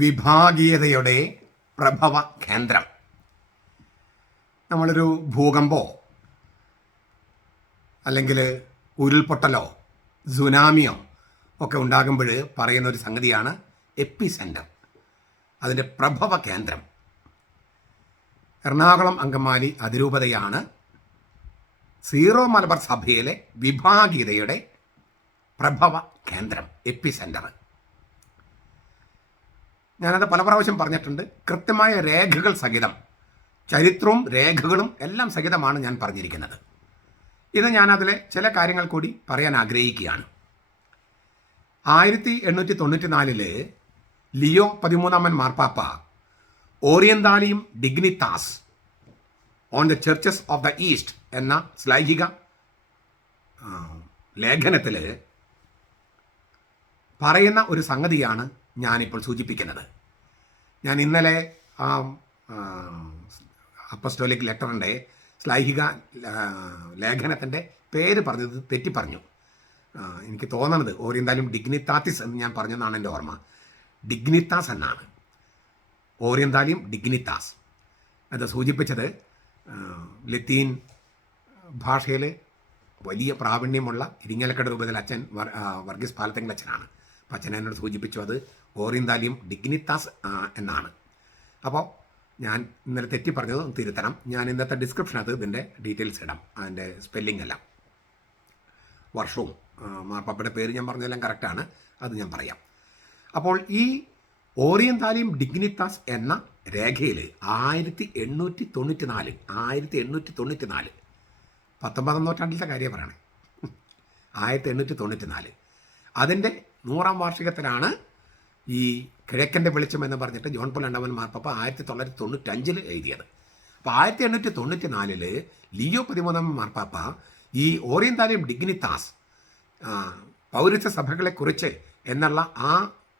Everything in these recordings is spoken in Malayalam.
വിഭാഗീയതയുടെ പ്രഭവ കേന്ദ്രം. നമ്മളൊരു ഭൂകമ്പോ അല്ലെങ്കിൽ ഉരുൾപൊട്ടലോ സുനാമിയോ ഒക്കെ ഉണ്ടാകുമ്പോൾ പറയുന്ന ഒരു സംഗതിയാണ് എപ്പി സെൻറ്റർ, അതിൻ്റെ പ്രഭവ കേന്ദ്രം. എറണാകുളം അങ്കമാലി അതിരൂപതയാണ് സീറോ മലബാർ സഭയിലെ വിഭാഗീയതയുടെ പ്രഭവ കേന്ദ്രം, എപ്പി സെൻറ്റർ. ഞാനത് പല പ്രാവശ്യം പറഞ്ഞിട്ടുണ്ട്. കൃത്യമായ രേഖകൾ സഹിതം, ചരിത്രവും രേഖകളും എല്ലാം സഹിതമാണ് ഞാൻ പറഞ്ഞിരിക്കുന്നത്. ഇത് ഞാനതിലെ ചില കാര്യങ്ങൾ കൂടി പറയാൻ ആഗ്രഹിക്കുകയാണ്. 1894 ലിയോ 13 മാർപ്പാപ്പ Orientalium Dignitas on the churches of the East എന്ന ശ്ലൈഹിക ലേഖനത്തിൽ പറയുന്ന ഒരു സംഗതിയാണ് ഞാനിപ്പോൾ സൂചിപ്പിക്കുന്നത്. ഞാൻ ഇന്നലെ അപ്പസ്റ്റോലിക് ലെറ്ററിൻ്റെ ശ്ലൈഹിക ലേഖനത്തിൻ്റെ പേര് പറഞ്ഞത് തെറ്റിപ്പറഞ്ഞു. എനിക്ക് തോന്നണത് ഓറിയന്താലും ഡിഗ്നിത്താത്തിസ് എന്ന് ഞാൻ പറഞ്ഞതെന്നാണ് എൻ്റെ ഓർമ്മ. ഡിഗ്നിത്താസ് എന്നാണ്, ഓറിയന്താലിയും ഡിഗ്നിത്താസ്. അത് സൂചിപ്പിച്ചത് ലത്തീൻ ഭാഷയിൽ വലിയ പ്രാവീണ്യമുള്ള ഇരിങ്ങാലക്കുട രൂപത്തിൽ അച്ഛൻ വർഗീസ് പാലത്തെങ്കിൽ അച്ഛനാണ്. അപ്പം അച്ഛൻ എന്നോട് സൂചിപ്പിച്ചു അത് ഓറിയന്താലിയും ഡിഗ്നിത്താസ് എന്നാണ്. അപ്പോൾ ഞാൻ ഇന്നലെ തെറ്റി പറഞ്ഞത് തിരുത്തണം. ഞാൻ ഇന്നത്തെ ഡിസ്ക്രിപ്ഷനകത്ത് ഇതിൻ്റെ ഡീറ്റെയിൽസ് ഇടാം, അതിൻ്റെ സ്പെല്ലിംഗ് എല്ലാം, വർഷവും മാർപ്പാപ്പയുടെ പേര് ഞാൻ പറഞ്ഞതെല്ലാം കറക്റ്റാണ്, അത് ഞാൻ പറയാം. അപ്പോൾ ഈ ഓറിയന്താലിയും ഡിഗ്നിത്താസ് എന്ന രേഖയിൽ 1894 19 നൂറ്റാണ്ടിലത്തെ കാര്യം പറയണേ, 1894 അതിൻ്റെ 100ാം വാർഷികത്തിലാണ് ഈ കിഴക്കൻ്റെ വെളിച്ചം എന്ന് പറഞ്ഞിട്ട് ജോൺ പോൾ രണ്ടാമൻ മാർപ്പാപ്പ 1995 എഴുതിയത്. അപ്പോൾ 1894 ലിയോ 13 മാർപ്പാപ്പ ഈ ഓറിയന്താലിയും ഡിഗ്നിത്താസ് പൗരസ്ത്യ സഭകളെക്കുറിച്ച് എന്നുള്ള ആ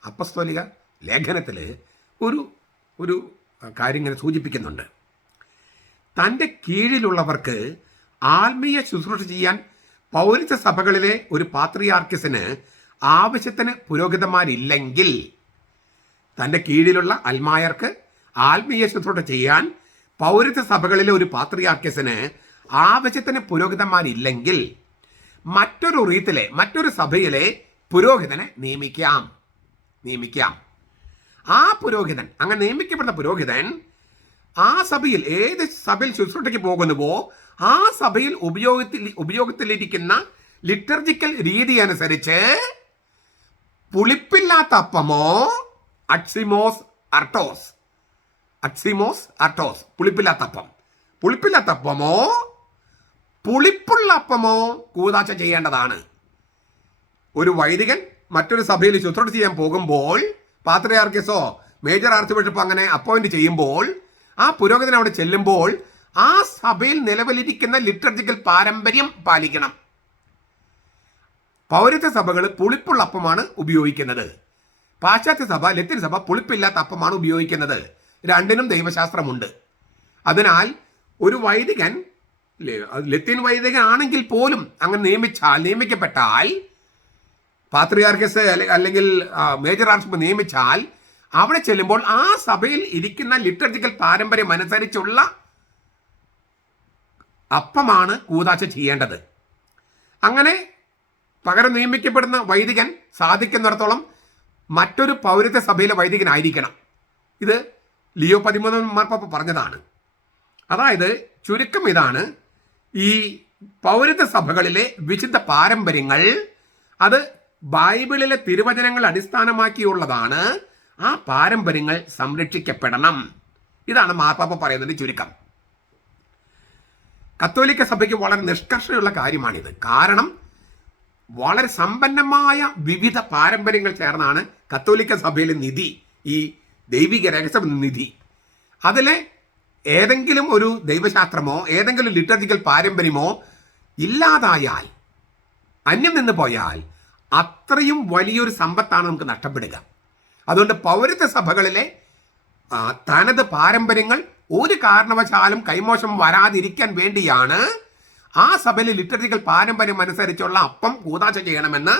അപ്പസ്തോലിക ലേഖനത്തിൽ ഒരു കാര്യം ഇങ്ങനെ സൂചിപ്പിക്കുന്നുണ്ട്. തൻ്റെ കീഴിലുള്ളവർക്ക് ആത്മീയ ശുശ്രൂഷ ചെയ്യാൻ പൗരസ്ത്യ സഭകളിലെ ഒരു പാത്രിയാർക്കിസിന് ആവശ്യത്തിന് പുരോഹിതന്മാരില്ലെങ്കിൽ, തൻ്റെ കീഴിലുള്ള അൽമായർക്ക് ആത്മീയ ശുശ്രൂഷ ചെയ്യാൻ പൗരസ്ത്യ സഭകളിലെ ഒരു പാത്രിയാർക്കിസിന് ആവശ്യത്തിന് പുരോഹിതന്മാരില്ലെങ്കിൽ മറ്റൊരു റീത്തിലെ മറ്റൊരു സഭയിലെ പുരോഹിതനെ നിയമിക്കാം. ആ പുരോഹിതൻ, അങ്ങനെ നിയമിക്കപ്പെടുന്ന പുരോഹിതൻ ആ സഭയിൽ, ഏത് സഭയിൽ ശുശ്രൂഷയ്ക്ക് പോകുന്നുവോ ആ സഭയിൽ ഉപയോഗത്തിലിരിക്കുന്ന ലിറ്റർജിക്കൽ രീതി അനുസരിച്ച് പുളിപ്പില്ലാത്ത അപ്പമോ അക്സിമോസ് അർട്ടോസ് പുളിപ്പില്ലാത്ത അപ്പമോ പുളിപ്പുള്ള അപ്പമോ കൂദാശ ചെയ്യേണ്ടതാണ്. ഒരു വൈദികൻ മറ്റൊരു സഭയിൽ ശുശ്രൂഷ ചെയ്യാൻ പോകുമ്പോൾ പാത്രിയാർക്കിസോ മേജർ ആർച്ച് ബിഷപ്പ് അങ്ങനെ അപ്പോയിന്റ് ചെയ്യുമ്പോൾ ആ പുരോഹിതൻ അവിടെ ചെല്ലുമ്പോൾ ആ സഭയിൽ നിലവിലിരിക്കുന്ന ലിറ്റർജിക്കൽ പാരമ്പര്യം പാലിക്കണം. പൗരസ്ത്യ സഭകൾ പുളിപ്പുള്ള അപ്പമാണ് ഉപയോഗിക്കുന്നത്. പാശ്ചാത്യ സഭ, ലത്തീൻ സഭ പുളിപ്പില്ലാത്ത അപ്പമാണ് ഉപയോഗിക്കുന്നത്. രണ്ടിനും ദൈവശാസ്ത്രമുണ്ട്. അതിനാൽ ഒരു വൈദികൻ, ലത്തീൻ വൈദികൻ ആണെങ്കിൽ പോലും അങ്ങനെ നിയമിക്കപ്പെട്ടാൽ, പാത്രിയാർക്കസ് അല്ലെങ്കിൽ മേജർ ആർച്ച് നിയമിച്ചാൽ അവിടെ ചെല്ലുമ്പോൾ ആ സഭയിൽ ഇരിക്കുന്ന ലിറ്റർജിക്കൽ പാരമ്പര്യം അനുസരിച്ചുള്ള അപ്പമാണ് കൂദാശ ചെയ്യേണ്ടത്. അങ്ങനെ പകരം നിയമിക്കപ്പെടുന്ന വൈദികൻ സാധിക്കുന്നിടത്തോളം മറ്റൊരു പൗരസ്ത്യ സഭയിലെ വൈദികനായിരിക്കണം. ഇത് ലിയോ 13 മാർപ്പാപ്പ പറഞ്ഞതാണ്. അതായത് ചുരുക്കം ഇതാണ്, ഈ പൗരസ്ത്യ സഭകളിലെ വിശുദ്ധ പാരമ്പര്യങ്ങൾ അത് ബൈബിളിലെ തിരുവചനങ്ങൾ അടിസ്ഥാനമാക്കിയുള്ളതാണ്. ആ പാരമ്പര്യങ്ങൾ സംരക്ഷിക്കപ്പെടണം. ഇതാണ് മാർപ്പാപ്പ പറയുന്നതിന്റെ ചുരുക്കം. കത്തോലിക്ക സഭയ്ക്ക് വളരെ നിഷ്കർഷയുള്ള കാര്യമാണിത്. കാരണം വളരെ സമ്പന്നമായ വിവിധ പാരമ്പര്യങ്ങൾ ചേർന്നാണ് കത്തോലിക്ക സഭയിലെ നിധി, ഈ ദൈവിക രഹസ്യ നിധി. അതിലെ ഏതെങ്കിലും ഒരു ദൈവശാസ്ത്രമോ ഏതെങ്കിലും ലിറ്റർജിക്കൽ പാരമ്പര്യമോ ഇല്ലാതായാൽ, അന്യം നിന്ന് പോയാൽ അത്രയും വലിയൊരു സമ്പത്താണ് നമുക്ക് നഷ്ടപ്പെടുക. അതുകൊണ്ട് പൗരസ്ത്യ സഭകളിലെ തനത് പാരമ്പര്യങ്ങൾ ഒരു കാരണവശാലും കൈമോശം വരാതിരിക്കാൻ വേണ്ടിയാണ് ആ സഭയിലെ ലിറ്റർജിക്കൽ പാരമ്പര്യം അനുസരിച്ചുള്ള അപ്പം കൂദാശ ചെയ്യണമെന്ന്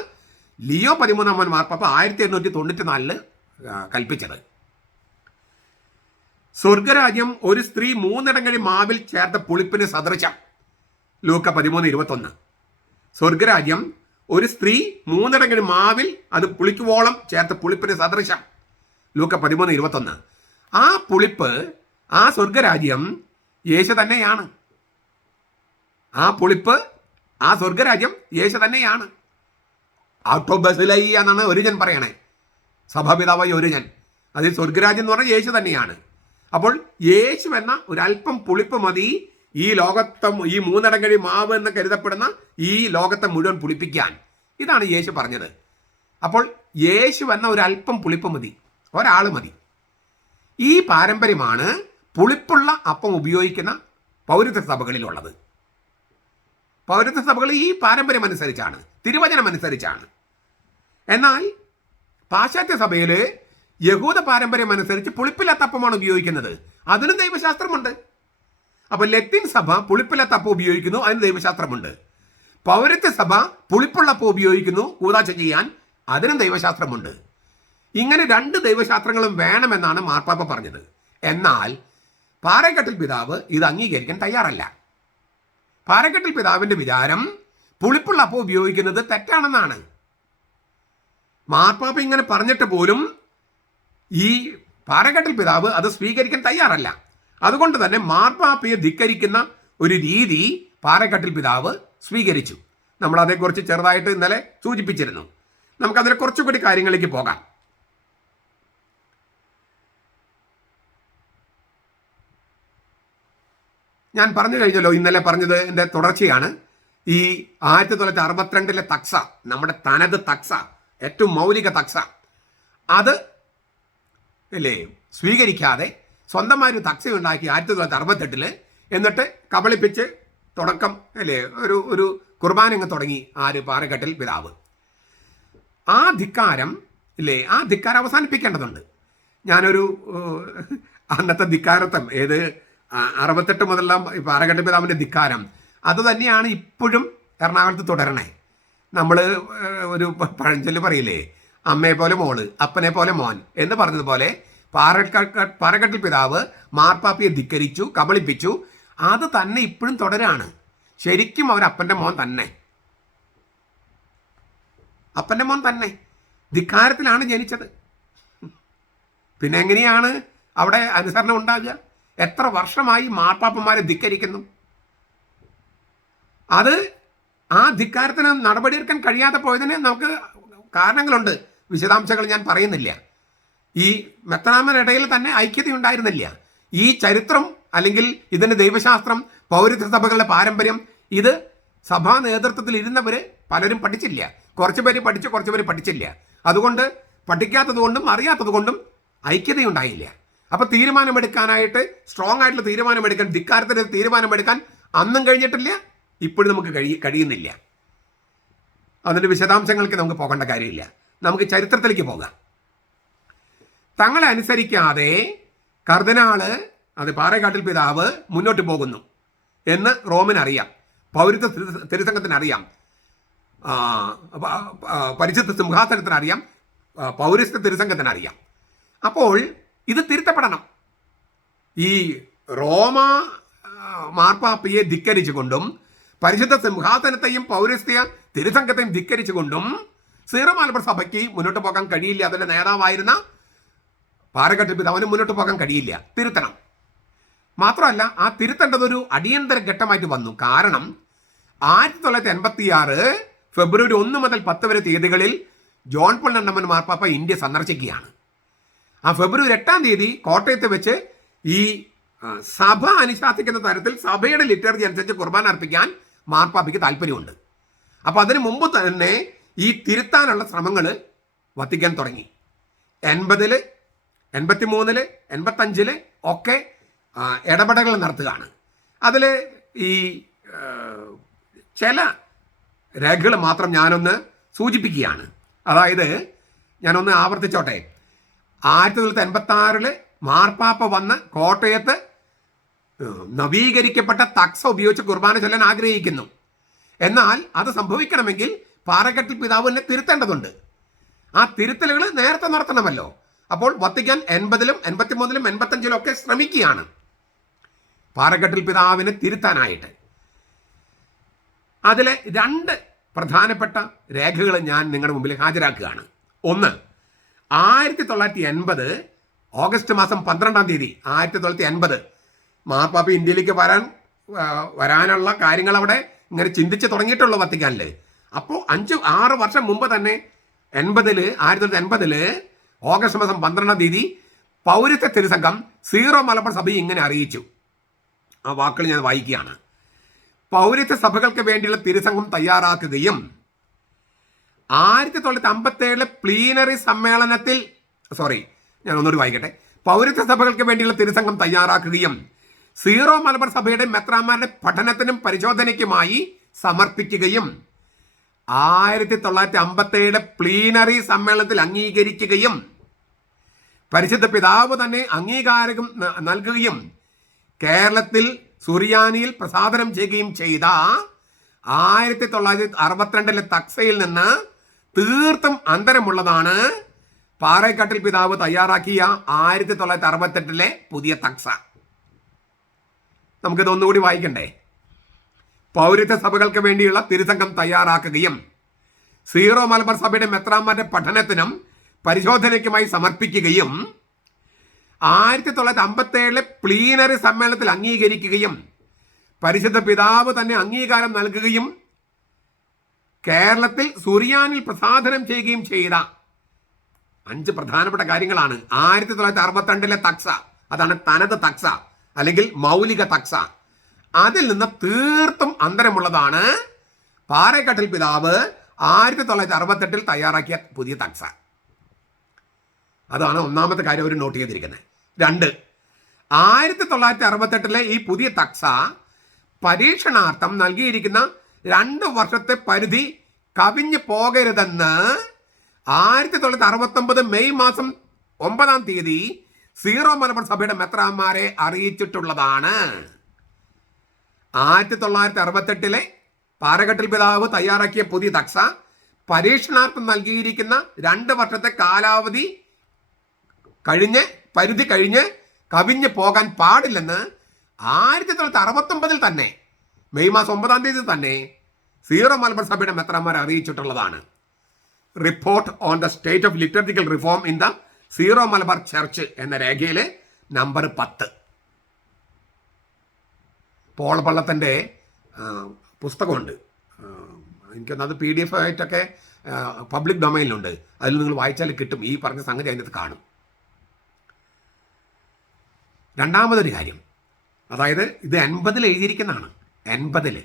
ലിയോ 13 മാർപ്പാപ്പ 1894 കൽപ്പിച്ചത്. സ്വർഗരാജ്യം ഒരു സ്ത്രീ 3 ഇടങ്ങഴി മാവിൽ ചേർത്ത പുളിപ്പിന് സദൃശം. ലൂക്ക 13:21. സ്വർഗരാജ്യം ഒരു സ്ത്രീ 3 ഇടങ്ങഴി മാവിൽ അത് പുളിക്കുവോളം ചേർത്ത പുളിപ്പിന് സദൃശം. ലൂക്ക 13:21. ആ പുളിപ്പ്, ആ സ്വർഗരാജ്യം യേശു തന്നെയാണ്. ആ പുളിപ്പ്, ആ സ്വർഗരാജ്യം യേശു തന്നെയാണ്. ഔട്ടോബസിലൈ എന്നാണ് ഒരിജൻ പറയണേ, സഭാപിതാവായി ഒരിജൻ. അതിൽ സ്വർഗരാജ്യം എന്ന് പറഞ്ഞാൽ യേശു തന്നെയാണ്. അപ്പോൾ യേശു എന്ന ഒരല്പം പുളിപ്പ് മതി ഈ ലോകത്തെ, ഈ 3 ഇടങ്ങഴി മാവ് എന്ന് കരുതപ്പെടുന്ന ഈ ലോകത്തെ മുഴുവൻ പുളിപ്പിക്കാൻ. ഇതാണ് യേശു പറഞ്ഞത്. അപ്പോൾ യേശു എന്ന ഒരല്പം പുളിപ്പ് മതി, ഒരാൾ മതി. ഈ പാരമ്പര്യമാണ് പുളിപ്പുള്ള അപ്പം ഉപയോഗിക്കുന്ന പൗരത്വ സഭകളിലുള്ളത്. പൗരത്വ സഭകൾ ഈ പാരമ്പര്യം അനുസരിച്ചാണ്, തിരുവചനം അനുസരിച്ചാണ്. എന്നാൽ പാശ്ചാത്യ സഭയിൽ യഹൂദ പാരമ്പര്യം അനുസരിച്ച് പുളിപ്പില്ലാത്ത അപ്പമാണ് ഉപയോഗിക്കുന്നത്. അതിനും ദൈവശാസ്ത്രമുണ്ട്. അപ്പോൾ ലത്തീൻ സഭ പുളിപ്പില്ലാത്ത അപ്പം ഉപയോഗിക്കുന്നു, അതിന് ദൈവശാസ്ത്രമുണ്ട്. പൗരത്വ സഭ പുളിപ്പുള്ള അപ്പം ഉപയോഗിക്കുന്നു കൂദാശ ചെയ്യാൻ, അതിനും ദൈവശാസ്ത്രമുണ്ട്. ഇങ്ങനെ 2 ദൈവശാസ്ത്രങ്ങളും വേണമെന്നാണ് മാർപ്പാപ്പ പറഞ്ഞത്. എന്നാൽ പാറേക്കട്ടിൽ പിതാവ് ഇത് അംഗീകരിക്കാൻ തയ്യാറല്ല. പാറേക്കട്ടിൽ പിതാവിൻ്റെ വിചാരം പുളിപ്പുള്ള അപ്പം ഉപയോഗിക്കുന്നത് തെറ്റാണെന്നാണ്. മാർപ്പാപ്പ ഇങ്ങനെ പറഞ്ഞിട്ട് പോലും ഈ പാറേക്കട്ടിൽ പിതാവ് അത് സ്വീകരിക്കാൻ തയ്യാറല്ല. അതുകൊണ്ട് തന്നെ മാർപ്പാപ്പയെ ധിക്കരിക്കുന്ന ഒരു രീതി പാറേക്കട്ടിൽ പിതാവ് സ്വീകരിച്ചു. നമ്മൾ അതേക്കുറിച്ച് ചെറുതായിട്ട് ഇന്നലെ സൂചിപ്പിച്ചിരുന്നു. നമുക്കതിനെ കുറച്ചുകൂടി കാര്യങ്ങളിലേക്ക് പോകാം. ഞാൻ പറഞ്ഞു കഴിഞ്ഞല്ലോ, ഇന്നലെ പറഞ്ഞത് എൻ്റെ തുടർച്ചയാണ്. ഈ 1962 തക്സ, നമ്മുടെ തനത് തക്സ, ഏറ്റവും മൗലിക തക്സ, അത് അല്ലേ സ്വീകരിക്കാതെ സ്വന്തമായൊരു തക്സ ഉണ്ടാക്കി 1968 എന്നിട്ട് കബളിപ്പിച്ച് തുടക്കം അല്ലേ ഒരു കുർബാനങ്ങ് തുടങ്ങി പാറേക്കട്ടിൽ പിതാവ്. ആ ധിക്കാരം ഇല്ലേ, ആ ധിക്കാരം അവസാനിപ്പിക്കേണ്ടതുണ്ട്. ഞാനൊരു അന്നത്തെ ധിക്കാരത്വം 68 മുതലുള്ള പാറേക്കട്ടിൽ പിതാവിൻ്റെ ധിക്കാരം അത് തന്നെയാണ് ഇപ്പോഴും എറണാകുളത്ത് തുടരണേ. നമ്മൾ ഒരു പഴഞ്ചൊല്ല് പറയില്ലേ, അമ്മയെ പോലെ മോള് അപ്പനെ പോലെ മോൻ എന്ന് പറഞ്ഞതുപോലെ പാറേക്കട്ടിൽ പിതാവ് മാർപ്പാപ്പയെ ധിക്കരിച്ചു, കബളിപ്പിച്ചു. അത് തന്നെ ഇപ്പോഴും തുടരാണ്. ശരിക്കും അവർ അപ്പൻ്റെ മോൻ തന്നെ, അപ്പൻ്റെ മോൻ തന്നെ ധിക്കാരത്തിലാണ് ജനിച്ചത്. പിന്നെ എങ്ങനെയാണ് അവിടെ അനുസരണം ഉണ്ടാകുക? എത്ര വർഷമായി മാർപ്പാപ്പന്മാരെ ധിക്കരിക്കുന്നു. അത് ആ ധിക്കാരത്തിന് നടപടിയെടുക്കാൻ കഴിയാതെ പോയതിന് നമുക്ക് കാരണങ്ങളുണ്ട്. വിശദാംശങ്ങൾ ഞാൻ പറയുന്നില്ല. ഈ മെത്രാന്മാരുടെ തന്നെ ഐക്യത ഉണ്ടായിരുന്നില്ല. ഈ ചരിത്രം അല്ലെങ്കിൽ ഇതിൻ്റെ ദൈവശാസ്ത്രം, പൗരത്വ സഭകളുടെ പാരമ്പര്യം, ഇത് സഭാ നേതൃത്വത്തിൽ ഇരുന്നവർ പലരും പഠിച്ചില്ല. കുറച്ച് പേര് പഠിച്ചു, കുറച്ച് പേര് പഠിച്ചില്ല. അതുകൊണ്ട് പഠിക്കാത്തത് കൊണ്ടും അറിയാത്തത് കൊണ്ടും ഐക്യതയുണ്ടായില്ല. അപ്പോൾ തീരുമാനമെടുക്കാനായിട്ട്, സ്ട്രോങ് ആയിട്ടുള്ള തീരുമാനമെടുക്കാൻ, ധിക്കാരത്തിന് തീരുമാനമെടുക്കാൻ അന്നും കഴിഞ്ഞിട്ടില്ല, ഇപ്പോഴും നമുക്ക് കഴിയുന്നില്ല. അതിൻ്റെ വിശദാംശങ്ങൾക്ക് നമുക്ക് പോകേണ്ട കാര്യമില്ല. നമുക്ക് ചരിത്രത്തിലേക്ക് പോകാം. തങ്ങളെ അനുസരിക്കാതെ കർദിനാള്, അത് പാറേക്കാട്ടിൽ പിതാവ് മുന്നോട്ട് പോകുന്നു എന്ന് റോമിനറിയാം, പൗരത്വ തിരുസംഘത്തിനറിയാം, പരിശുദ്ധ സിംഹാസനത്തിനറിയാം, പൗരസ്ത്യ തിരുസംഘത്തിനറിയാം. അപ്പോൾ ഇത് തിരുത്തപ്പെടണം. ഈ റോമ മാർപ്പാപ്പയെ ധിക്കരിച്ചുകൊണ്ടും പരിശുദ്ധ സിംഹാസനത്തെയും പൗരസ്ത്യ തിരുസംഘത്തെയും ധിക്കരിച്ചുകൊണ്ടും സീറോ മലബാർ സഭയ്ക്ക് മുന്നോട്ട് പോകാൻ കഴിയില്ല. അതിൻ്റെ നേതാവായിരുന്ന പാറേക്കട്ടിൽ പിതാവിന് മുന്നോട്ട് പോകാൻ കഴിയില്ല. തിരുത്തണം. മാത്രമല്ല, ആ തിരുത്തേണ്ടതൊരു അടിയന്തര ഘട്ടമായിട്ട് വന്നു. കാരണം 1986 ഫെബ്രുവരി 1 മുതൽ 10 വരെ തീയതികളിൽ ജോൺ പോൾ രണ്ടാമൻ മാർപ്പാപ്പ ഇന്ത്യ സന്ദർശിക്കുകയാണ്. ആ ഫെബ്രുവരി 8-ാം തീയതി കോട്ടയത്ത് വെച്ച് ഈ സഭ അനുശാസിക്കുന്ന തരത്തിൽ സഭയുടെ ലിറ്റർജി അനുസരിച്ച് കുർബാന അർപ്പിക്കാൻ മാർപ്പാപ്പയ്ക്ക് താല്പര്യമുണ്ട്. അപ്പോൾ അതിനു മുമ്പ് തന്നെ ഈ തിരുത്താനുള്ള ശ്രമങ്ങൾ വത്തിക്കാൻ തുടങ്ങി. 80-ൽ, 83-ൽ, 85-ൽ ഒക്കെ ഇടപെടലുകൾ നടത്തുകയാണ്. അതിൽ ഈ ചില രേഖകൾ മാത്രം ഞാനൊന്ന് സൂചിപ്പിക്കുകയാണ്. അതായത് ഞാനൊന്ന് ആവർത്തിച്ചോട്ടെ. 1986 മാർപ്പാപ്പ വന്ന് കോട്ടയത്ത് നവീകരിക്കപ്പെട്ട തക്സ ഉപയോഗിച്ച് കുർബാന ചൊല്ലാൻ ആഗ്രഹിക്കുന്നു. എന്നാൽ അത് സംഭവിക്കണമെങ്കിൽ പാറേക്കട്ടിൽ പിതാവിനെ തിരുത്തേണ്ടതുണ്ട്. ആ തിരുത്തലുകൾ നേരത്തെ നടത്തണമല്ലോ. അപ്പോൾ വത്തിക്കാൻ 80-ലും 83-ലും 85-ലും ഒക്കെ ശ്രമിക്കുകയാണ് പാറക്കട്ടിൽ പിതാവിനെ തിരുത്താനായിട്ട്. അതിലെ 2 പ്രധാനപ്പെട്ട രേഖകൾ ഞാൻ നിങ്ങളുടെ മുമ്പിൽ ഹാജരാക്കുകയാണ്. ഒന്ന്, 1980 ഓഗസ്റ്റ് മാസം 12-ാം തീയതി 1980 മാർപ്പാപ്പ ഇന്ത്യയിലേക്ക് വരാനുള്ള കാര്യങ്ങൾ അവിടെ ഇങ്ങനെ ചിന്തിച്ച് തുടങ്ങിയിട്ടുള്ളൂ വത്തിക്കാനിൽ. അപ്പോൾ 5-6 വർഷം മുമ്പ് തന്നെ 1980 ഓഗസ്റ്റ് മാസം 12-ാം തീയതി പൗരത്വ തിരുസംഘം സീറോ മലബാർ സഭയെ ഇങ്ങനെ അറിയിച്ചു. ആ വാക്കുകൾ ഞാൻ വായിക്കുകയാണ്. പൗരത്വ സഭകൾക്ക് വേണ്ടിയുള്ള തിരുസംഘം തയ്യാറാക്കുകയും 1957 പ്ലീനറി സമ്മേളനത്തിൽ ഞാൻ ഒന്നുകൂടി വായിക്കട്ടെ. പൗരത്വ സഭകൾക്ക് വേണ്ടിയുള്ള തിരുസംഘം തയ്യാറാക്കുകയും സീറോ മലബാർ സഭയുടെ മെത്രാന്മാരുടെ പഠനത്തിനും പരിശോധനയ്ക്കുമായി സമർപ്പിക്കുകയും 1957 പ്ലീനറി സമ്മേളനത്തിൽ അംഗീകരിക്കുകയും പരിശുദ്ധ പിതാവ് തന്നെ അംഗീകാരം നൽകുകയും കേരളത്തിൽ സുറിയാനിയിൽ പ്രസാദനം ചെയ്യുകയും ചെയ്ത 1962 തക്സയിൽ നിന്ന് തീർത്തും അന്തരമുള്ളതാണ് പാറേക്കാട്ടിൽ പിതാവ് തയ്യാറാക്കിയ 1968 പുതിയ തക്സ. നമുക്കിത് ഒന്നുകൂടി വായിക്കണ്ടേ? പൗരത്വ സഭകൾക്ക് വേണ്ടിയുള്ള തിരുസംഘം തയ്യാറാക്കുകയും സീറോ മലബാർ സഭയുടെ മെത്രാന്മാരുടെ പഠനത്തിനും പരിശോധനയ്ക്കുമായി സമർപ്പിക്കുകയും 1957 പ്ലീനറി സമ്മേളനത്തിൽ അംഗീകരിക്കുകയും പരിശുദ്ധ പിതാവ് തന്നെ അംഗീകാരം നൽകുകയും കേരളത്തിൽ സുറിയാനിൽ പ്രസാദനം ചെയ്യുകയും ചെയ്ത 5 പ്രധാനപ്പെട്ട കാര്യങ്ങളാണ് 1962 തക്സ. അതാണ് തനത് തക്സ അല്ലെങ്കിൽ മൗലിക തക്സ. അതിൽ നിന്ന് തീർത്തും അന്തരമുള്ളതാണ് പാറേക്കാട്ടിൽ പിതാവ് 1968 തയ്യാറാക്കിയ പുതിയ തക്സ. അതാണ് ഒന്നാമത്തെ കാര്യം അവർ നോട്ട് ചെയ്തിരിക്കുന്നത്. 2, 1968 ഈ പുതിയ തക്സ പരീക്ഷണാർത്ഥം നൽകിയിരിക്കുന്ന 2 വർഷത്തെ പരിധി കവിഞ്ഞു പോകരുതെന്ന് 1969 മെയ് മാസം 9-ാം തീയതി സീറോ മലബാർ സഭയുടെ മെത്രാന്മാരെ അറിയിച്ചിട്ടുള്ളതാണ്. 1968 പാറക്കട്ടിൽ പിതാവ് തയ്യാറാക്കിയ പുതിയ തക്സ പരീക്ഷണാർത്ഥം നൽകിയിരിക്കുന്ന 2 വർഷത്തെ കാലാവധി പരിധി കഴിഞ്ഞ് കവിഞ്ഞ് പോകാൻ പാടില്ലെന്ന് 1969 തന്നെ മെയ് മാസം 9-ാം തീയതി തന്നെ സീറോ മലബാർ സഭയുടെ മെത്രാന്മാരെ അറിയിച്ചിട്ടുള്ളതാണ്. Report on the state of liturgical reform in the Syro Malabar church എന്ന രേഖയിൽ നമ്പർ 10. പോൾ പള്ളത്തിൻ്റെ പുസ്തകമുണ്ട്. എനിക്കൊന്നത് PDF ആയിട്ടൊക്കെ പബ്ലിക് ഡൊമൈനിലുണ്ട്. അതിൽ നിങ്ങൾ വായിച്ചാൽ കിട്ടും. ഈ പറഞ്ഞ സംഗതി അതിനകത്ത് കാണും. രണ്ടാമതൊരു കാര്യം, അതായത് ഇത് 80 എഴുതിയിരിക്കുന്നതാണ്. 80